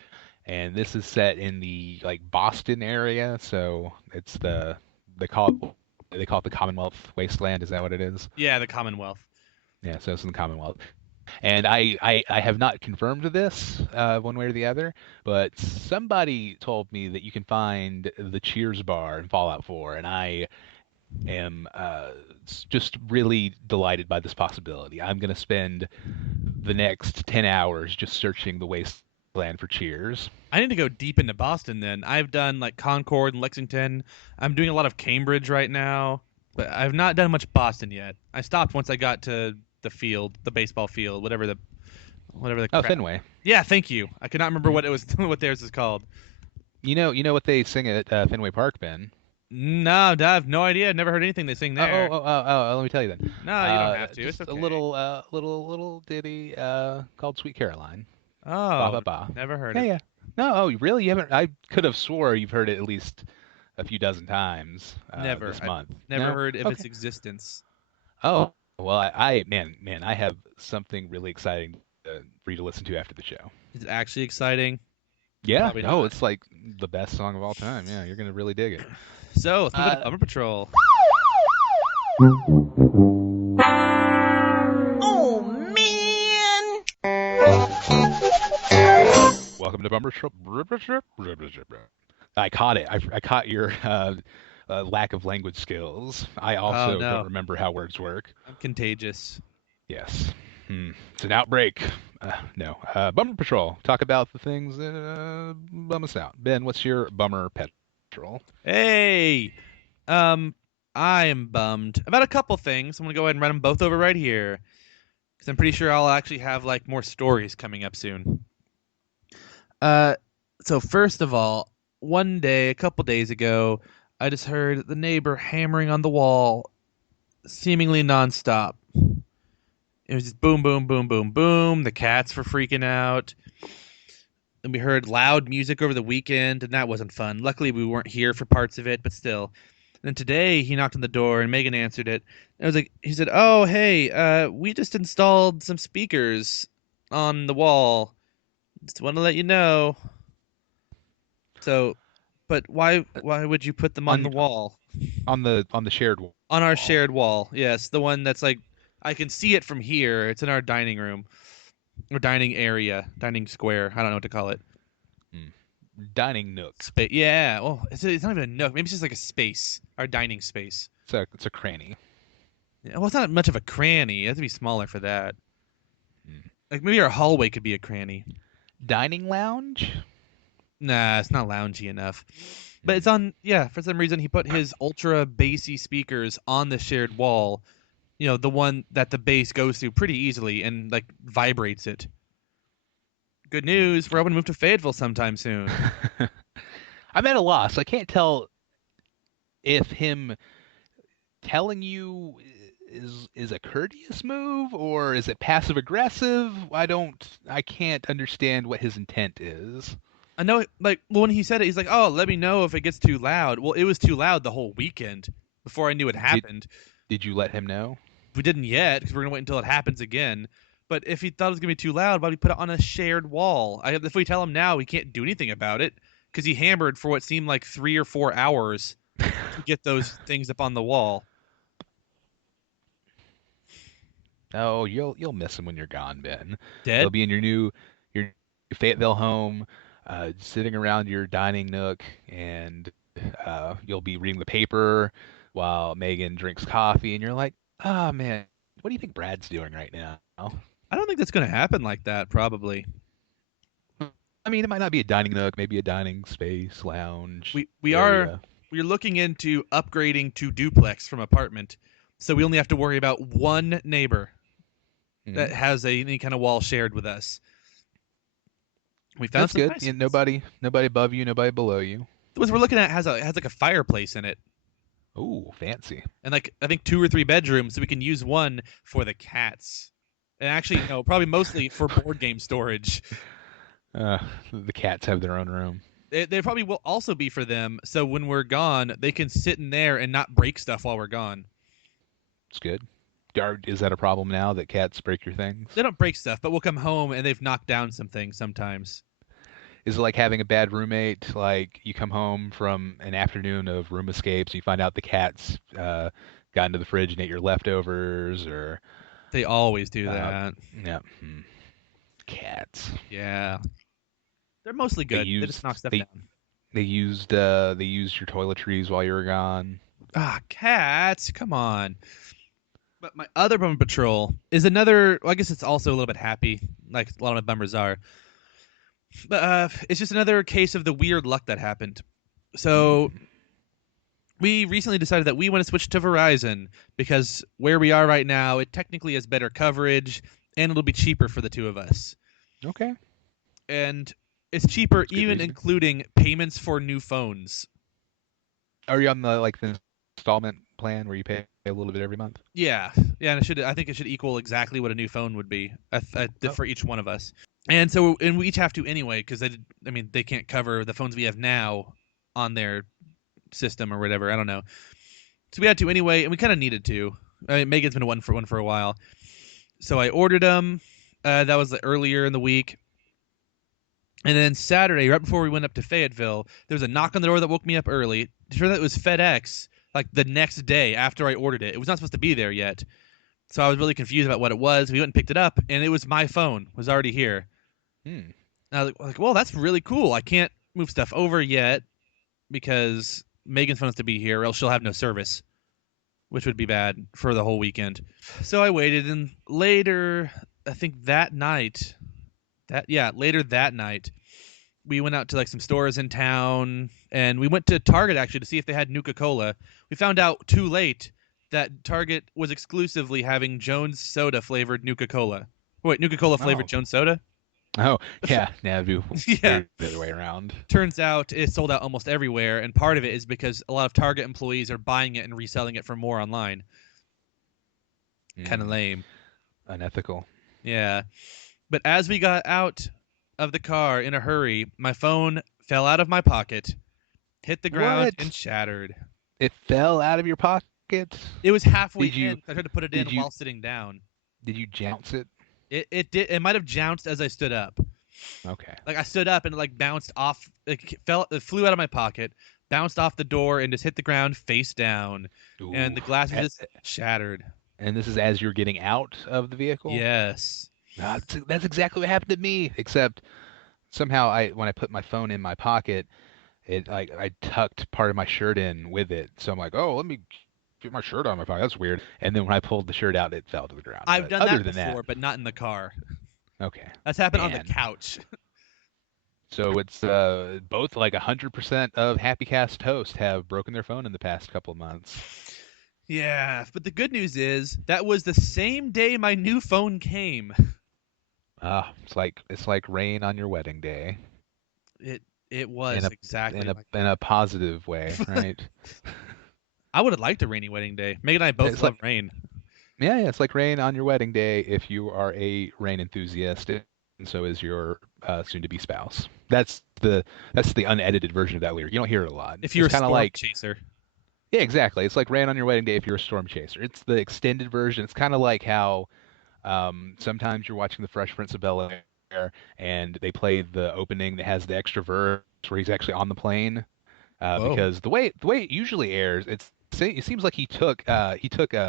and this is set in the like Boston area. So it's they call it the Commonwealth Wasteland. Is that what it is? Yeah, the Commonwealth. Yeah, so it's in the Commonwealth. And I have not confirmed this one way or the other, but somebody told me that you can find the Cheers bar in Fallout 4, and I am just really delighted by this possibility. I'm going to spend the next 10 hours just searching the wasteland for Cheers. I need to go deep into Boston then. I've done like Concord and Lexington. I'm doing a lot of Cambridge right now, but I've not done much Boston yet. I stopped once I got to the field, the baseball field, whatever the Oh, crap. Fenway. Yeah, thank you. I could not remember what it was what theirs is called. You know what they sing at Fenway Park, Ben? No, I have no idea. I've never heard anything they sing there. Let me tell you then. No, you don't have to. Just It's a okay. little ditty called Sweet Caroline. Oh, Ba, ba, ba. never heard Yeah, it. yeah. No, oh, really? You haven't? I could have swore you've heard it at least a few dozen times Never. this I've month. Never No? heard of its Okay. existence. Oh, well, man, I have something really exciting for you to listen to after the show. Is it actually exciting? Yeah, Probably no, not. it's like the best song of all time. Yeah, you're gonna really dig it. So, let's move on to Bummer Patrol. Oh man! Welcome to Bummer Trip. I caught it. I caught your lack of language skills. I also Oh, no. don't remember how words work. I'm contagious. Yes. It's an outbreak. No. Bummer Patrol. Talk about the things that bum us out. Ben, what's your bummer pet Patrol. Hey, I am bummed about a couple things. I'm gonna go ahead and run them both over right here because I'm pretty sure I'll actually have like more stories coming up soon. Uh, so first of all, one day, a couple days ago, I just heard the neighbor hammering on the wall, seemingly nonstop. It was just boom, boom, boom, boom, boom. The cats were freaking out. And we heard loud music over the weekend, and that wasn't fun. Luckily, we weren't here for parts of it, but still. And then today, he knocked on the door, and Megan answered it. And I was like, he said, "Oh, hey, we just installed some speakers on the wall. Just want to let you know." So, but why would you put them on the On wall? on the shared wall. On our shared wall, yes, the one that's like I can see it from here. It's in our dining room or dining area, dining square. I don't know what to call it. Dining nook. Yeah. Oh, it's not even a nook. Maybe it's just like a space. Our dining space. It's a cranny. Yeah, well, it's not much of a cranny. It has to be smaller for that. Mm. Like maybe our hallway could be a cranny. Dining lounge? Nah, it's not loungy enough. But it's on. Yeah, for some reason he put his ultra bassy speakers on the shared wall. You know, the one that the bass goes through pretty easily and like vibrates it. Good news, we're hoping to move to Fayetteville sometime soon. I'm at a loss. I can't tell if him telling you is a courteous move or is it passive aggressive. I can't understand what his intent is. I know, like, when he said it, he's like, "Oh, let me know if it gets too loud." Well, it was too loud the whole weekend before I knew it happened. Did you let him know? We didn't yet because we're gonna wait until it happens again. But if he thought it was gonna be too loud, why would he put it on a shared wall? If we tell him now, we can't do anything about it because he hammered for what seemed like 3 or 4 hours to get those things up on the wall. Oh, you'll miss him when you're gone, Ben. Dead? He'll be in your Fayetteville home, sitting around your dining nook, and you'll be reading the paper while Megan drinks coffee, and you're like, "Ah, man, what do you think Brad's doing right now?" I don't think that's gonna happen like that. Probably. I mean, it might not be a dining nook, maybe a dining space, lounge We're area. looking into upgrading to duplex from apartment, so we only have to worry about one neighbor that Mhm. has any kind of wall shared with us. We found That's some good. nice Yeah, ones. nobody above you, nobody below you. The ones we're looking at has like a fireplace in it, Ooh, fancy. and like I think 2 or 3 bedrooms, so we can use one for the cats, and actually no, probably mostly for board game storage. Uh, the cats have their own room. They probably will also be for them, so when we're gone, they can sit in there and not break stuff while we're gone. It's good. Is that a problem now that cats break your things? They don't break stuff, but we'll come home and they've knocked down some things sometimes. Is it like having a bad roommate? Like you come home from an afternoon of room escapes, you find out the cats got into the fridge and ate your leftovers, or They always do uh, that. yeah, cats. Yeah. They're mostly They good. They just used knock stuff they down. they used your toiletries while you were gone. Ah, cats. Come on. But my other bummer patrol is another. Well, I guess it's also a little bit happy, like a lot of my bummers are. But it's just another case of the weird luck that happened. So Hmm. we recently decided that we want to switch to Verizon because where we are right now, it technically has better coverage and it'll be cheaper for the two of us. Okay, And it's cheaper that's good even reasoning. including payments for new phones. Are you on the installment plan where you pay a little bit every month? Yeah, yeah, and I think it should equal exactly what a new phone would be Oh, for each one of us. And we each have to anyway because they can't cover the phones we have now on their system or whatever. I don't know. So we had to anyway, and we kind of needed to. I mean, Megan's been one for a while, so I ordered them. That was earlier in the week, and then Saturday, right before we went up to Fayetteville, there was a knock on the door that woke me up early. It turned out it was FedEx. Like the next day after I ordered it, it was not supposed to be there yet. So I was really confused about what it was. We went and picked it up, and it was my phone. Was already here. hmm. And I was like, well, that's really cool. I can't move stuff over yet because Megan's phone has to be here, or else she'll have no service, which would be bad for the whole weekend. So I waited, and later, I think that night, later that night, we went out to like some stores in town, and we went to Target actually to see if they had Nuka-Cola. We found out too late that Target was exclusively having Jones Soda flavored Nuka-Cola. Wait, Nuka-Cola flavored Oh. Jones Soda? Oh, yeah. Yeah, it'd be Yeah. weird the other way around. Turns out it's sold out almost everywhere, and part of it is because a lot of Target employees are buying it and reselling it for more online. Kind of lame. Unethical. Yeah. But as we got out of the car in a hurry, my phone fell out of my pocket, hit the ground, What? and shattered. It fell out of your pocket? It was halfway Did you- in. I tried to put it in did you- while sitting down. Did you jounce it? It did. It might have jounced as I stood up. Okay. Like I stood up and it like bounced off. It flew out of my pocket, bounced off the door, and just hit the ground face down. And the Ooh. glass was just shattered. And this is as you're getting out of the vehicle? Yes. That's exactly what happened to me, except somehow when I put my phone in my pocket, I tucked part of my shirt in with it. So I'm like, oh, let me get my shirt on my pocket. That's weird. And then when I pulled the shirt out, it fell to the ground. I've But done other that than before, but not in the car. Okay. That's happened on Man. the couch. So it's both like 100% of HappyCast hosts have broken their phone in the past couple of months. Yeah, but the good news is that was the same day my new phone came. It's like rain on your wedding day It was exactly in like a positive way, right? I would have liked a rainy wedding day. Megan and I both It's love rain. Yeah, it's like rain on your wedding day if you are a rain enthusiast, and so is your soon-to-be spouse. That's the unedited version of that lyric. You don't hear it a lot. If you're a kind of storm like chaser. yeah, exactly. It's like rain on your wedding day if you're a storm chaser. It's the extended version. It's kind of like how sometimes you're watching The Fresh Prince of Bel-Air and they play the opening that has the extra verse where he's actually on the plane. Whoa. Because the way it usually airs, it seems like he took a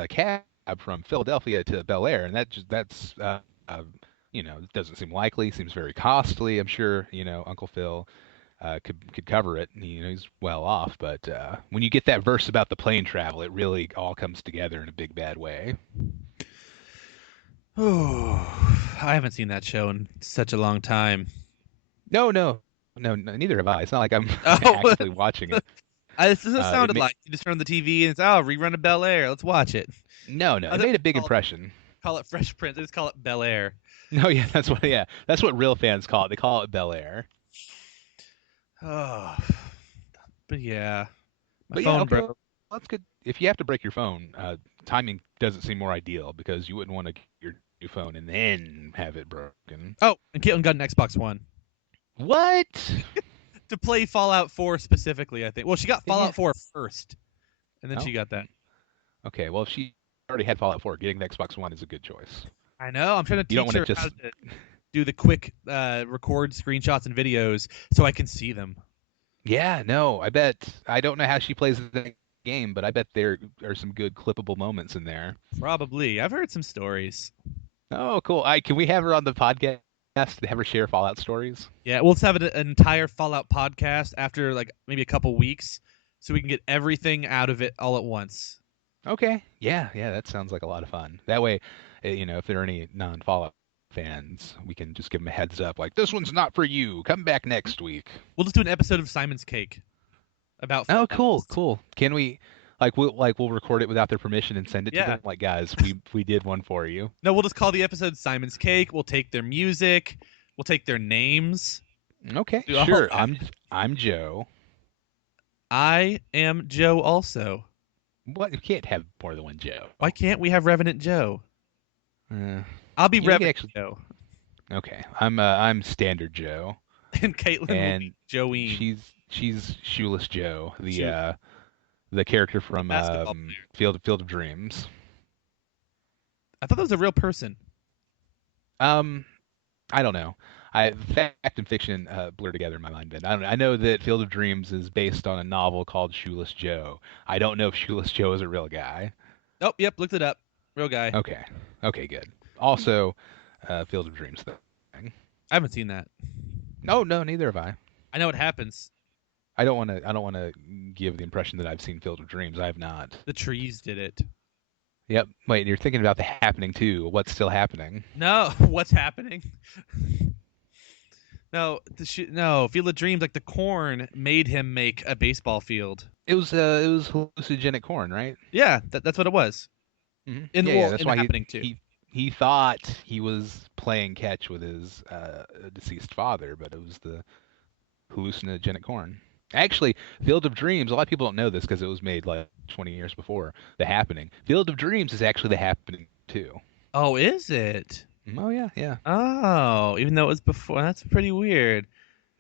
cab from Philadelphia to Bel Air, and that's it doesn't seem likely. Seems very costly. I'm sure Uncle Phil could cover it. He's well off. But when you get that verse about the plane travel, it really all comes together in a big bad way. Oh, I haven't seen that show in such a long time. No, neither have I. It's not like I'm Oh. actively watching it. This is what it sounded ma- like. You just turn on the TV and it's rerun of Bel Air. Let's watch it. No, it made a big impression. Call it Fresh Prince. They just call it Bel Air. No, yeah, that's what real fans call it. They call it Bel Air. Oh, but yeah, my But phone yeah, broke. that's good. If you have to break your phone, timing doesn't seem more ideal because you wouldn't want to get your new phone and then have it broken. Oh, and Caitlin got an Xbox One What? to play Fallout 4 specifically. I think. Well, she got Yeah. Fallout 4 first, and then Oh. she got that. Okay, well, if she already had Fallout 4, getting the Xbox One is a good choice. I know. I'm trying to You don't teach her wanna how just- to do the quick record screenshots and videos so I can see them. Yeah, no, I don't know how she plays the game, but I bet there are some good clippable moments in there. Probably. I've heard some stories. Oh, cool. Can we have her on the podcast to have her share Fallout stories? Yeah, we'll just have an entire Fallout podcast after like maybe a couple weeks, so we can get everything out of it all at once. Okay. Yeah, that sounds like a lot of fun. That way, if there are any non-Fallout fans, we can just give them a heads up, like, this one's not for you. Come back next week. We'll just do an episode of Simon's Cake about. Oh, Fallout. cool. Can we, we'll record it without their permission and send it to Yeah. them? Like, guys, we did one for you. No, we'll just call the episode Simon's Cake. We'll take their music. We'll take their names. Okay, Do a sure. whole- I'm Joe. I am Joe also. What? You can't have more than one Joe. Why can't we have Revenant Joe? I'll be You can Revenant actually- Joe. Okay, I'm Standard Joe, And Caitlin will and be Joey. she's Shoeless Joe, Shoe- the character from Basketball player. Field of Dreams. I thought that was a real person. I don't know. Fact and fiction blur together in my mind. Then I know that Field of Dreams is based on a novel called Shoeless Joe. I don't know if Shoeless Joe is a real guy. Oh, yep, looked it up. Real guy. Okay, good. Also, Field of Dreams thing. I haven't seen that. Oh no, neither have I. I know what happens. I don't want to give the impression that I've seen Field of Dreams. I have not. The trees did it. Yep. Wait, you're thinking about the happening too. What's still happening? No, what's happening? No, no, Field of Dreams, like the corn made him make a baseball field. It was hallucinogenic corn, right? Yeah, that's what it was. Yeah. That's In the why happening too. he thought he was playing catch with his deceased father, but it was the hallucinogenic corn. Actually, Field of Dreams. A lot of people don't know this because it was made like 20 years before The Happening. Field of Dreams is actually The Happening too. Oh, is it? Oh yeah, yeah. Oh, even though it was before. That's pretty weird.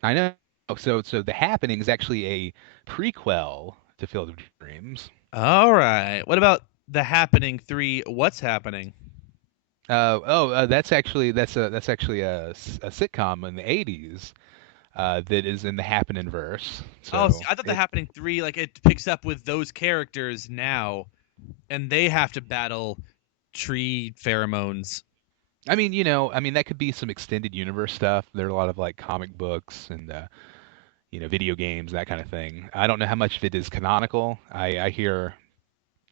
I know. So The Happening is actually a prequel to Field of Dreams. All right. What about The Happening 3? What's happening? That's actually a sitcom in the 80s that is in the Happening verse. Oh, So see, I thought The it, Happening 3 like it picks up with those characters now and they have to battle tree pheromones. I mean that could be some extended universe stuff. There are a lot of like comic books and video games, that kind of thing. I don't know how much of it is canonical. I hear,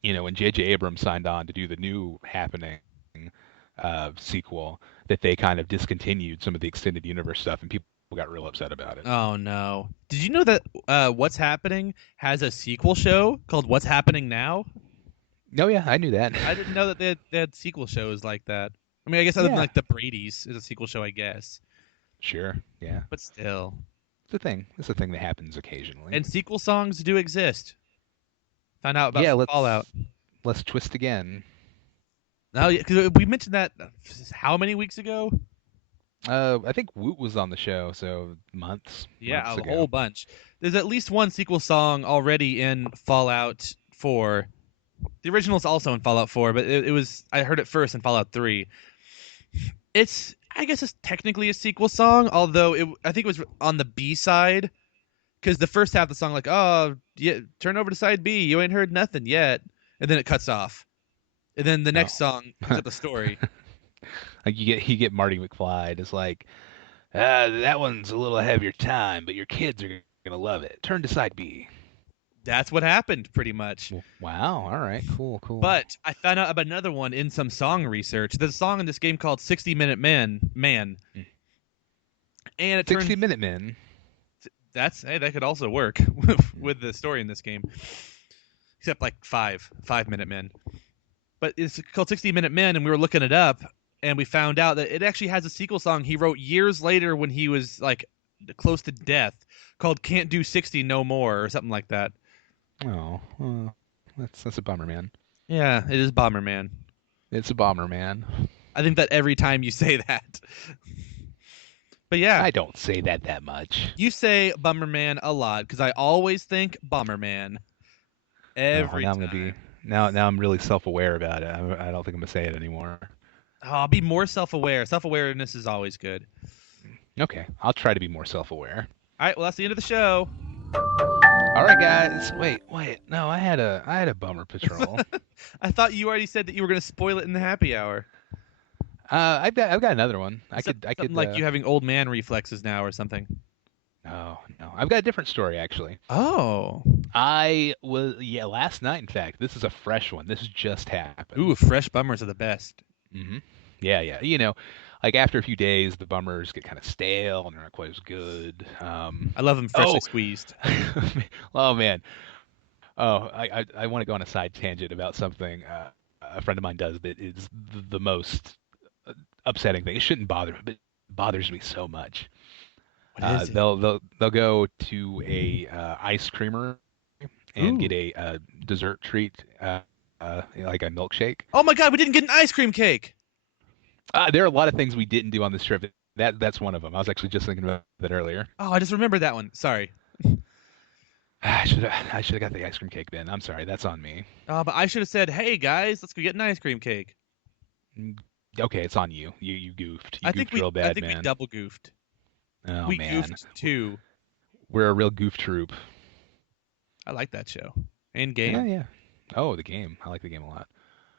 when J.J. Abrams signed on to do the new Happening sequel, that they kind of discontinued some of the extended universe stuff, and people got real upset about it. Oh no. Did you know that What's Happening has a sequel show called What's Happening Now? Oh yeah, I knew that. I didn't know that they had sequel shows like that. I mean, I guess other than Yeah, like the Brady's is a sequel show, I guess. sure. Yeah, But still. it's a thing. It's a thing that happens occasionally. And sequel songs do exist. Found out about Yeah, Fallout. let's twist again. No, because we mentioned that how many weeks ago? I think Woot was on the show, so months Yeah, a ago. whole bunch. There's at least one sequel song already in Fallout 4. The original's also in Fallout 4, but it was I heard it first in Fallout 3. I guess it's technically a sequel song, although I think it was on the B side because the first half of the song like, "Oh, yeah, turn over to side B. You ain't heard nothing yet." And then it cuts off. And then the next Oh. song picks up the story. Like you get Marty McFly. It's like, that one's a little ahead of your time, but your kids are gonna love it. Turn to side B. That's what happened pretty much. Wow. All right. Cool. Cool. But I found out about another one in some song research. There's a song in this game called 60 Minute Man. And it 60 turns Minute Men. that could also work with the story in this game. Except like 5 minute men. But it's called 60 Minute Men, and we were looking it up, and we found out that it actually has a sequel song he wrote years later when he was like close to death called Can't Do 60 No More or something like that. Oh, that's a bummer, man. Yeah, it is Bomberman. It's a bummer, man. I think that every time you say that. But yeah, I don't say that much. you say Bomberman a lot because I always think Bomberman every now time. I'm gonna be now I'm really self-aware about it. I don't think I'm gonna say it anymore. Oh, I'll be more self-aware. Self-awareness is always good. Okay, I'll try to be more self-aware. All right, well that's the end of the show. All right, guys. Wait. No, I had a bummer patrol. I thought you already said that you were going to spoil it in the happy hour. I've got another one. I could Something like you having old man reflexes now or something. No. I've got a different story actually. Oh. Last night in fact. This is a fresh one. This just happened. Ooh, fresh bummers are the best. Mm-hmm. Yeah. Like after a few days, the bummers get kind of stale and they're not quite as good. I love them freshly squeezed. Oh man. Oh, I want to go on a side tangent about something a friend of mine does that is the most upsetting thing. It shouldn't bother me, but it bothers me so much. What is it? They'll go to a ice creamer and Ooh. get a dessert treat, like a milkshake. Oh my god, we didn't get an ice cream cake. There are a lot of things we didn't do on this trip. That's one of them. I was actually just thinking about that earlier. Oh, I just remembered that one. Sorry. I should have got the ice cream cake then. I'm sorry, that's on me. Oh, but I should have said, "Hey guys, let's go get an ice cream cake." Okay, it's on you. You goofed. You I goofed think real bad, I think man. we double goofed. Oh We man, goofed too. we're a real goof troop. I like that show and game. Yeah. Oh, the game. I like the game a lot.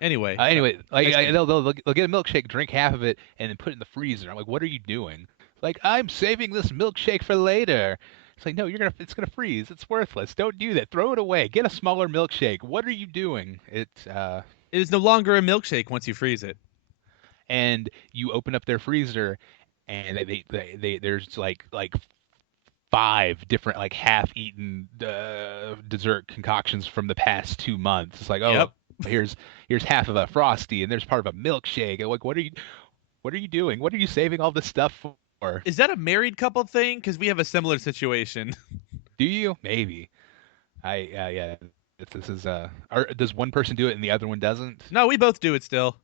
Anyway, Anyway, like ice cream. they'll get a milkshake, drink half of it, and then put it in the freezer. I'm like, what are you doing? Like, I'm saving this milkshake for later. It's like, no, it's gonna freeze. It's worthless. Don't do that. Throw it away. Get a smaller milkshake. What are you doing? It is no longer a milkshake once you freeze it. And you open up their freezer, and there's like 5 different like half-eaten dessert concoctions from the past 2 months. It's like, Yep. oh, here's half of a frosty, and there's part of a milkshake. And like, what are you doing? What are you saving all this stuff for? Is that a married couple thing? Because we have a similar situation. Do you? Maybe. Yeah. This is does one person do it and the other one doesn't? No, we both do it still.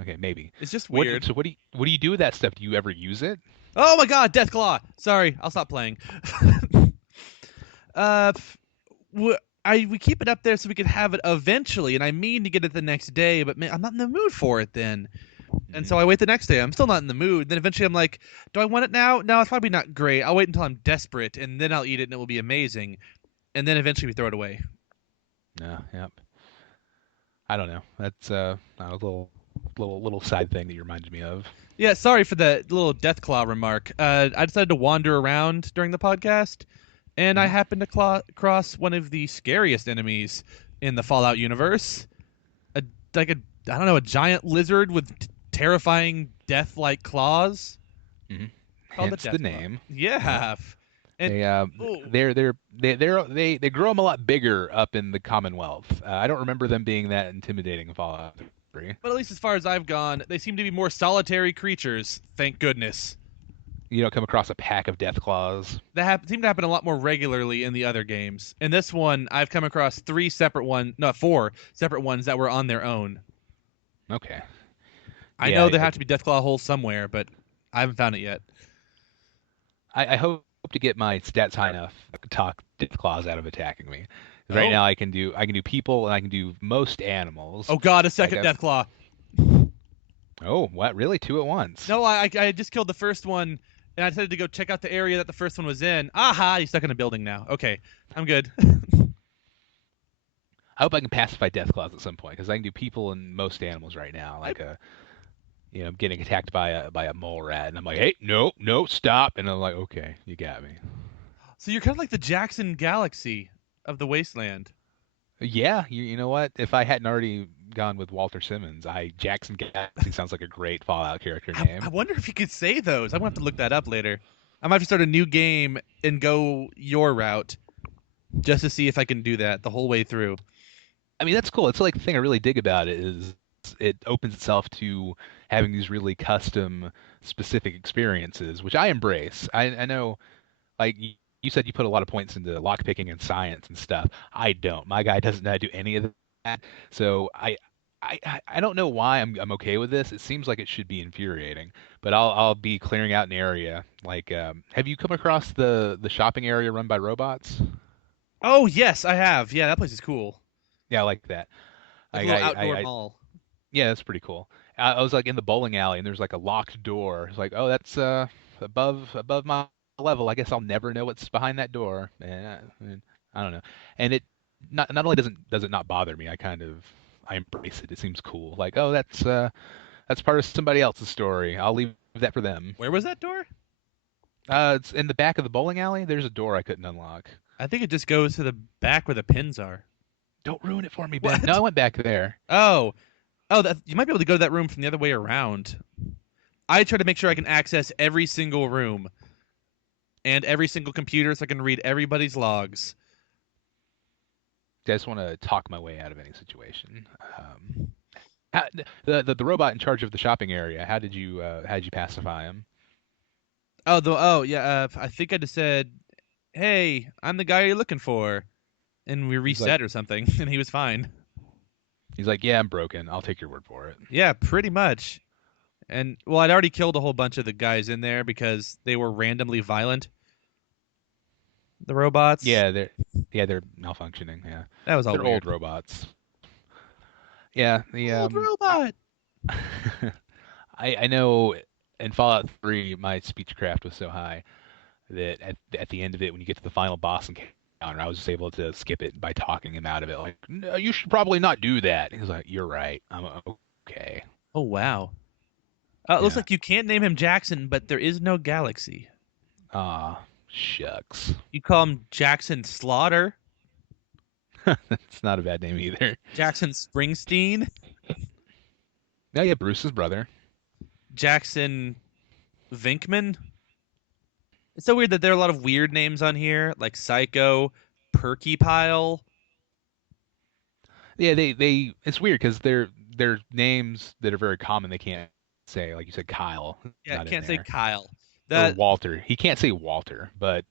Okay, maybe. It's just What weird. so what do you do with that stuff? Do you ever use it? Oh my God, Deathclaw. Sorry, I'll stop playing. We keep it up there so we can have it eventually, and I mean to get it the next day, but man, I'm not in the mood for it then. And so I wait the next day. I'm still not in the mood. Then eventually I'm like, do I want it now? No, it's probably not great. I'll wait until I'm desperate, and then I'll eat it, and it will be amazing. And then eventually we throw it away. No, yep. I don't know. That's a little side thing that you reminded me of. Yeah, sorry for the little Deathclaw remark. I decided to wander around during the podcast, and I happened to cross one of the scariest enemies in the Fallout universe. I don't know, a giant lizard with terrifying death-like claws. Mm-hmm. Called Hence the Deathclaw. name. Yeah. And They grow them a lot bigger up in the Commonwealth. I don't remember them being that intimidating in Fallout 3. but at least as far as I've gone, they seem to be more solitary creatures. Thank goodness. You don't come across a pack of death claws. That seem to happen a lot more regularly in the other games. In this one, I've come across 4 separate ones that were on their own. Okay. I Yeah, know there have to be Deathclaw holes somewhere, but I haven't found it yet. I hope to get my stats high enough to talk death claws out of attacking me. 'Cause right Oh. now I can do people and I can do most animals. Oh God, a second I guess- Deathclaw. Oh, what? Really? 2 at once? No, I just killed the first one, and I decided to go check out the area that the first one was in. Aha, he's stuck in a building now. Okay, I'm good. I hope I can pacify death claws at some point because I can do people and most animals right now. Like getting attacked by a mole rat, and I'm like, hey, no, stop, and I'm like, okay, you got me. So you're kind of like the Jackson Galaxy of the Wasteland. Yeah, you know what? If I hadn't already gone with Walter Simmons, Jackson Galaxy sounds like a great Fallout character name. I wonder if you could say those. I'm gonna have to look that up later. I might have to start a new game and go your route, just to see if I can do that the whole way through. I mean, that's cool. It's like the thing I really dig about it is it opens itself to having these really custom, specific experiences, which I embrace. I know, like you said, you put a lot of points into lockpicking and science and stuff. I don't. My guy doesn't know how to do any of that. So I don't know why I'm okay with this. It seems like it should be infuriating, but I'll be clearing out an area. Like, have you come across the shopping area run by robots? Oh yes, I have. Yeah, that place is cool. Yeah, I like that. Like a little outdoor mall. Yeah, that's pretty cool. I was like in the bowling alley, and there's like a locked door. It's like, oh, that's above my level. I guess I'll never know what's behind that door. And I don't know. And it not only does it not bother me, I embrace it. It seems cool. Like, oh, that's part of somebody else's story. I'll leave that for them. Where was that door? It's in the back of the bowling alley. There's a door I couldn't unlock. I think it just goes to the back where the pins are. Don't ruin it for me, Ben. What? No, I went back there. Oh, you might be able to go to that room from the other way around. I try to make sure I can access every single room and every single computer so I can read everybody's logs. I just want to talk my way out of any situation. The robot in charge of the shopping area. How did you pacify him? Yeah. I think I just said, "Hey, I'm the guy you're looking for," and we reset or something, and he was fine. He's like, yeah, I'm broken. I'll take your word for it. Yeah, pretty much. And well, I'd already killed a whole bunch of the guys in there because they were randomly violent. The robots. Yeah, they're malfunctioning. Yeah, that was all they're weird. old robots. Yeah, the Old robot. I know in Fallout 3 my speechcraft was so high that at the end of it, when you get to the final boss encounter, I was just able to skip it by talking him out of it. Like, no, you should probably not do that. He was like, you're right. I'm okay. Oh wow. It looks like you can't name him Jackson, but there is no Galaxy. Ah, shucks. You call him Jackson Slaughter. That's not a bad name either. Jackson Springsteen. No, yeah, Bruce's brother. Jackson Vinkman. It's so weird that there are a lot of weird names on here, like Psycho, Perky Pile. Yeah, they it's weird because they're names that are very common. They can't say, like you said, Kyle is Yeah, not in can't say there, Kyle. or That Walter. He can't say Walter, but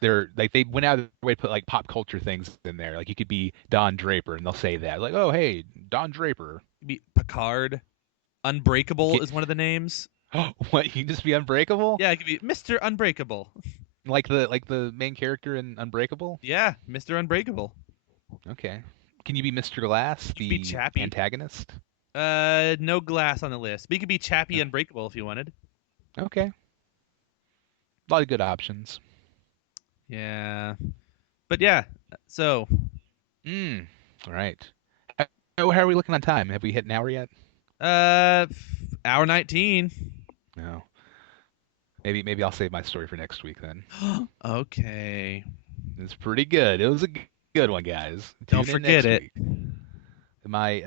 they're like they went out of their way to put like pop culture things in there. Like you could be Don Draper, and they'll say that, like, oh hey, Don Draper. be Picard. You Unbreakable can't, is one of the names. what? You can just be Unbreakable, Yeah, it could be Mr. Unbreakable. like the main character in Unbreakable. Yeah, Mr. Unbreakable. Okay. Can you be Mr. Glass, You could be the Chappie. antagonist? No Glass on the list. But you could be Chappie Unbreakable if you wanted. Okay. A lot of good options. Yeah. But yeah, so Mm. All right. How are we looking on time? Have we hit an hour yet? uh hour 19. No. Maybe I'll save my story for next week then. Okay. It's pretty good. It was a good one, guys. Don't Tune in forget next it. week. My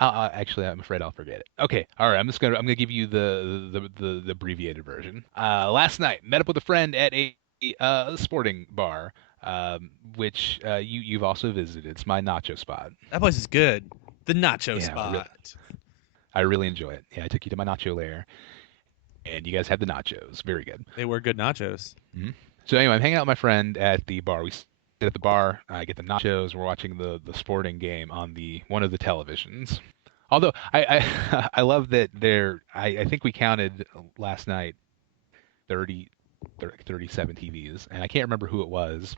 actually, I'm afraid I'll forget it. Okay, all right. I'm gonna give you the abbreviated version. Last night, met up with a friend at a sporting bar, which you've also visited. It's my nacho spot. That place is good. The nacho Yeah, spot. I really enjoy it. Yeah, I took you to my nacho lair, and you guys had the nachos. Very good. They were good nachos. So anyway, I'm hanging out with my friend at the bar. We sit at the bar. I get the nachos. We're watching the sporting game on the one of the televisions. Although I love that I think we counted last night 30, 37 TVs, and I can't remember who it was.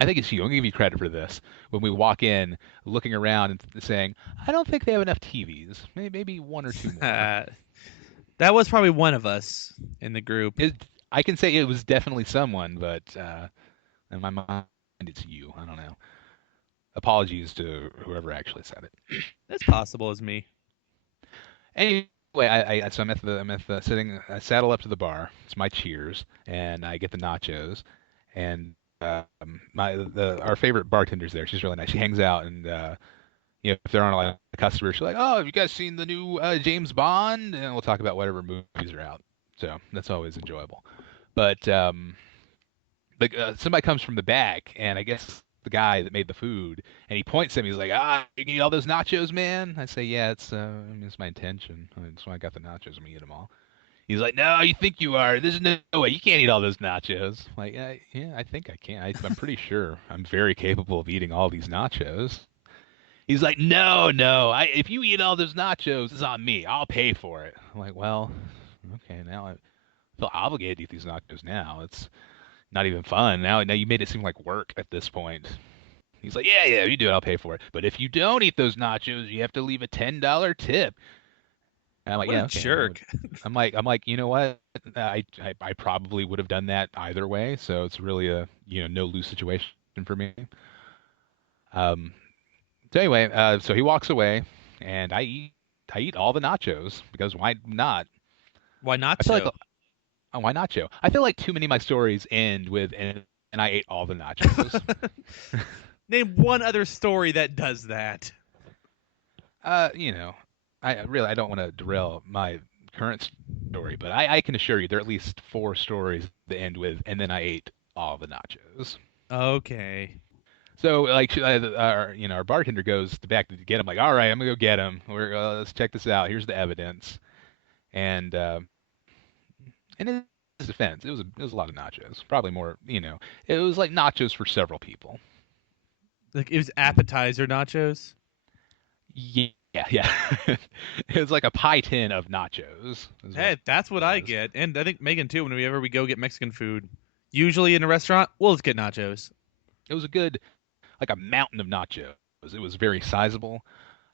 I think it's you. I'm gonna give you credit for this. When we walk in, looking around and saying, I don't think they have enough TVs. Maybe one or two more. That was probably one of us in the group. I can say it was definitely someone, but in my mind, it's you. I don't know. Apologies to whoever actually said it. That's possible as me. Anyway, so I'm at the sitting. I saddle up to the bar. It's my Cheers, and I get the nachos, and our favorite bartender's there. She's really nice. She hangs out, and if there aren't like customers, she's like, "Oh, have you guys seen the new James Bond?" And we'll talk about whatever movies are out. So that's always enjoyable. But somebody comes from the back, and I guess the guy that made the food, and he points at me. He's like, "Ah, you can eat all those nachos, man." I say, "Yeah, it's my intention. That's why I got the nachos. I'm gonna eat them all." He's like, "No, you think you are. There's no way. You can't eat all those nachos." I'm like, yeah, I think I can. I'm pretty sure. I'm very capable of eating all these nachos. He's like, "No, no. If you eat all those nachos, it's on me. I'll pay for it." I'm like, "Well, okay. Now I feel obligated to eat these nachos. Now it's not even fun. Now you made it seem like work at this point." He's like, "Yeah, you do it. I'll pay for it. But if you don't eat those nachos, you have to leave a $10 tip." And I'm like, What "Yeah, a okay." jerk. I'm like, you know what? I probably would have done that either way. So it's really a no lose situation for me. Um. So anyway, so he walks away, and I eat all the nachos because why not? Why not I feel like so? why not, Joe? I feel like too many of my stories end with and I ate all the nachos. Name one other story that does that. You know, I don't want to derail my current story, but I can assure you there are at least four stories that end with and then I ate all the nachos. Okay. So like our bartender goes to back to get him, like, all right, I'm gonna go get him. Let's check this out. Here's the evidence. And in his defense, it was a lot of nachos. Probably more, it was like nachos for several people. Like it was appetizer nachos. Yeah, yeah. It was like a pie tin of nachos. Is Hey, what that's what it I was. get, and I think Megan too. Whenever we go get Mexican food, usually in a restaurant, we'll just get nachos. It was a good, like a mountain of nachos. It was very sizable.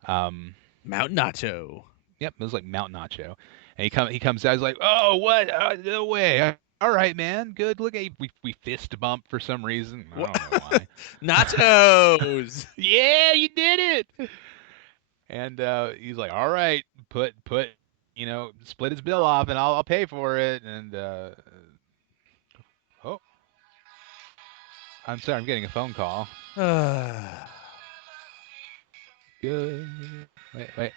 Um, Mountain nacho. yep, it was like Mount Nacho. And he comes out, he's like, "Oh, what? No way. All right, man. Good. Look, we fist bump for some reason. I What? don't know why. Nachos. Yeah, you did it. And he's like, "All right, put, split his bill off, and I'll pay for it." And oh, I'm sorry, I'm getting a phone call. Good. Wait.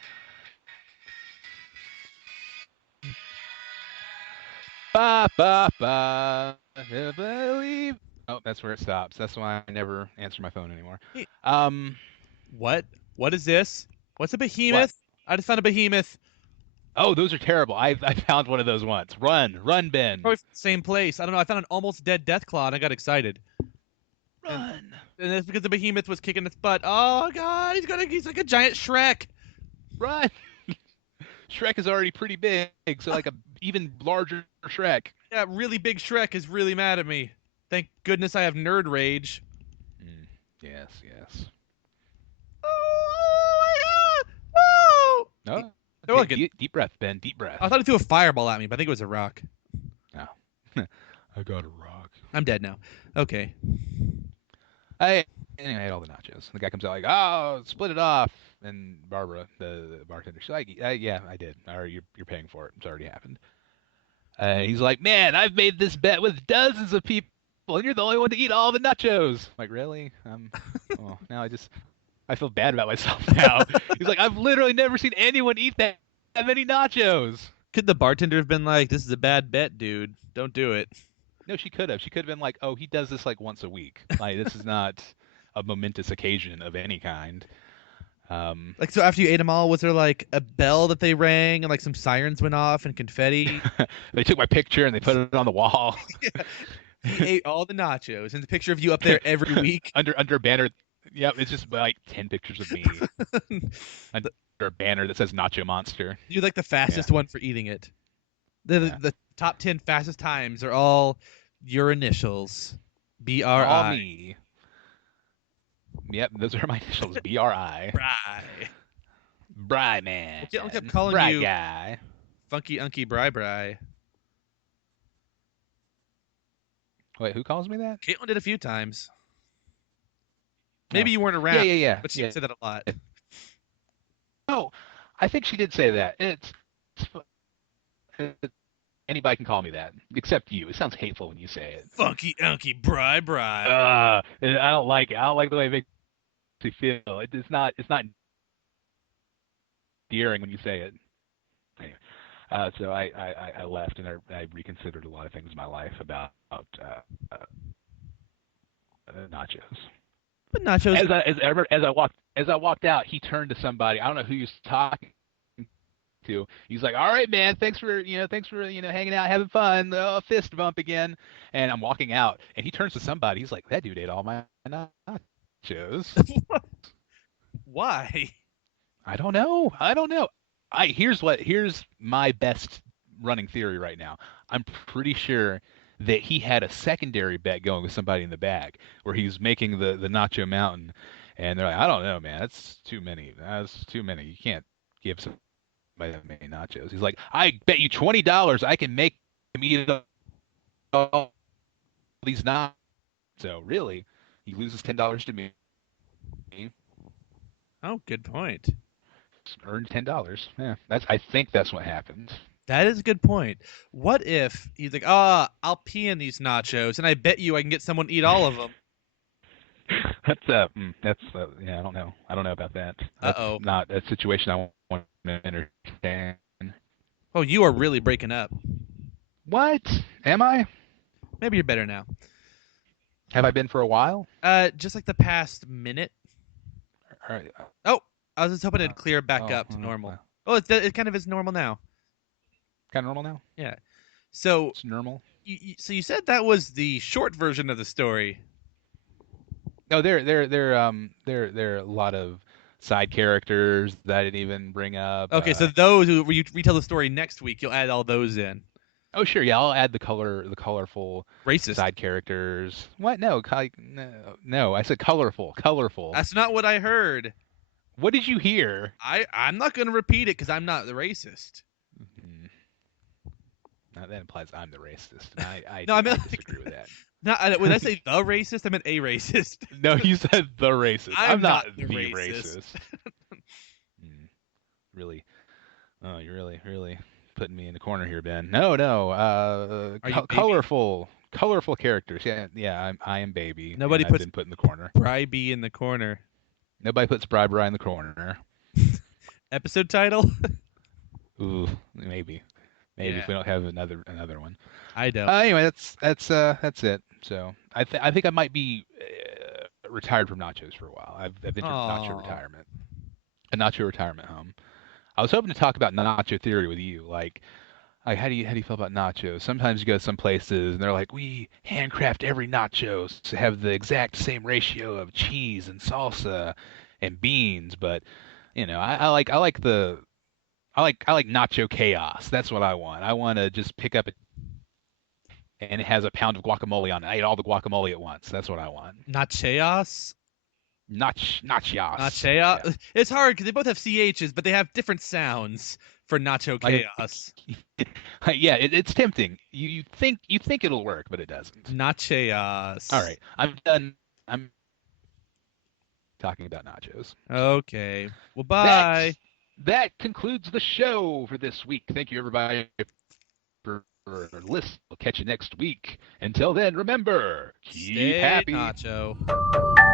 Ba ba ba. I believe. Oh, that's where it stops. That's why I never answer my phone anymore. Hey, Um, what? What is this? What's a what? behemoth? I just found a behemoth. Oh, those are terrible. I found one of those once. Run, Ben. Probably from the same place. I don't know. I found an almost dead death claw and I got excited. And Run. and that's because the behemoth was kicking its butt. Oh god, he's like a giant Shrek. Run. Shrek is already pretty big, so like a even larger Shrek. Yeah, really big Shrek is really mad at me. Thank goodness I have nerd rage. Yes, yes. Oh my god! Oh! No. They're Okay, all good. deep breath, Ben. Deep breath. I thought he threw a fireball at me, but I think it was a rock. No. I got a rock. I'm dead now. Okay. Anyway, I had all the nachos. The guy comes out like, "Oh, split it off." And Barbara, the bartender, she's like, "Yeah, I did. Or you're paying for it. It's already happened." He's like, "Man, I've made this bet with dozens of people, and you're the only one to eat all the nachos." I'm like, really? Oh, now I feel bad about myself now. He's like, "I've literally never seen anyone eat that many nachos." Could the bartender have been like, "This is a bad bet, dude. Don't do it." No, she could have. She could have been like, "Oh, he does this like once a week. Like this is not a momentous occasion of any kind." Like, so after you ate them all, was there like a bell that they rang and like some sirens went off and confetti? They took my picture and they put it on the wall. Yeah. He ate all the nachos, and the picture of you up there every week. under a banner. Yep, it's just like 10 pictures of me under a banner that says Nacho Monster. You're like the fastest one for eating it. The top 10 fastest times are all your initials. BRI. All me. Yep, those are my initials. BRI. Bri. Bri man. I kept calling Bri you guy. Funky Unky Bri-Bri. Wait, who calls me that? Caitlin did a few times. Maybe you weren't around. Yeah. But she said that a lot. Oh, I think she did say that. Anybody can call me that, except you. It sounds hateful when you say it. Funky Unky Bri-Bri. I don't like it. I don't like the way it makes me feel. It's not endearing when you say it. Anyway, so I left and I reconsidered a lot of things in my life about nachos. But nachos. As I walked out, he turned to somebody. I don't know who he was talking to. He's like, "All right, man, thanks for hanging out, having fun." Fist bump again. And I'm walking out, and he turns to somebody. He's like, "That dude ate all my nachos." Why? I don't know. Here's my best running theory right now. I'm pretty sure that he had a secondary bet going with somebody in the back where he's making the nacho mountain, and they're like, "I don't know, man. That's too many. That's too many. You can't give somebody that many nachos." He's like, "I bet you $20 I can make him eat all these nachos." So really, he loses $10 to me. Oh, good point. Earned $10. Yeah, I think that's what happened. That is a good point. What if he's like, "Ah, I'll pee in these nachos, and I bet you I can get someone to eat all of them." Yeah, I don't know. I don't know about that. That's Uh-oh. not a situation I want to entertain. Oh, you are really breaking up. What? Am I? Maybe you're better now. Have I been for a while? Just like the past minute. All right. Oh, I was just hoping it'd clear back up to normal. Oh, it kind of is normal now. Kind of normal now? Yeah. So It's normal. you said that was the short version of the story. No, there are a lot of side characters that I didn't even bring up. Okay, so those who you retell the story next week, you'll add all those in. Oh sure, yeah, I'll add the colorful Racist. side characters. What? No, no, I said colorful. That's not what I heard. What did you hear? I'm not going to repeat it because I'm not the racist. Mm-hmm. Now, that implies I'm the racist. I No, I meant disagree with that. No, when I say the racist, I meant a racist. No, you said the racist. I'm not not the racist. Really? Oh, you're really putting me in the corner here, Ben. No. Colorful characters. Yeah. I am baby. Nobody I've been put in the corner. Bri-Bri in the corner. Nobody puts Bri-Bri in the corner. Episode title? Ooh, maybe. Maybe Yeah. if we don't have another one. I don't. Anyway, that's it. So I think I might be retired from nachos for a while. I've entered nacho Aw. retirement, a nacho retirement home. I was hoping to talk about nacho theory with you, like how do you feel about nachos? Sometimes you go some places and they're like, we handcraft every nachos to have the exact same ratio of cheese and salsa and beans, but I like nacho chaos. That's what I want. I want to just pick up and it has a pound of guacamole on it. I ate all the guacamole at once. That's what I want. Nachos. Nachos. Nachos. Yeah. It's hard because they both have ch's, but they have different sounds for nacho Like, chaos. yeah, it's tempting. You think it'll work, but it doesn't. Nachos. All right, I'm done. I'm talking about nachos. Okay. Well, bye. That concludes the show for this week. Thank you, everybody, for listening. We'll catch you next week. Until then, remember, keep Stay happy. nacho.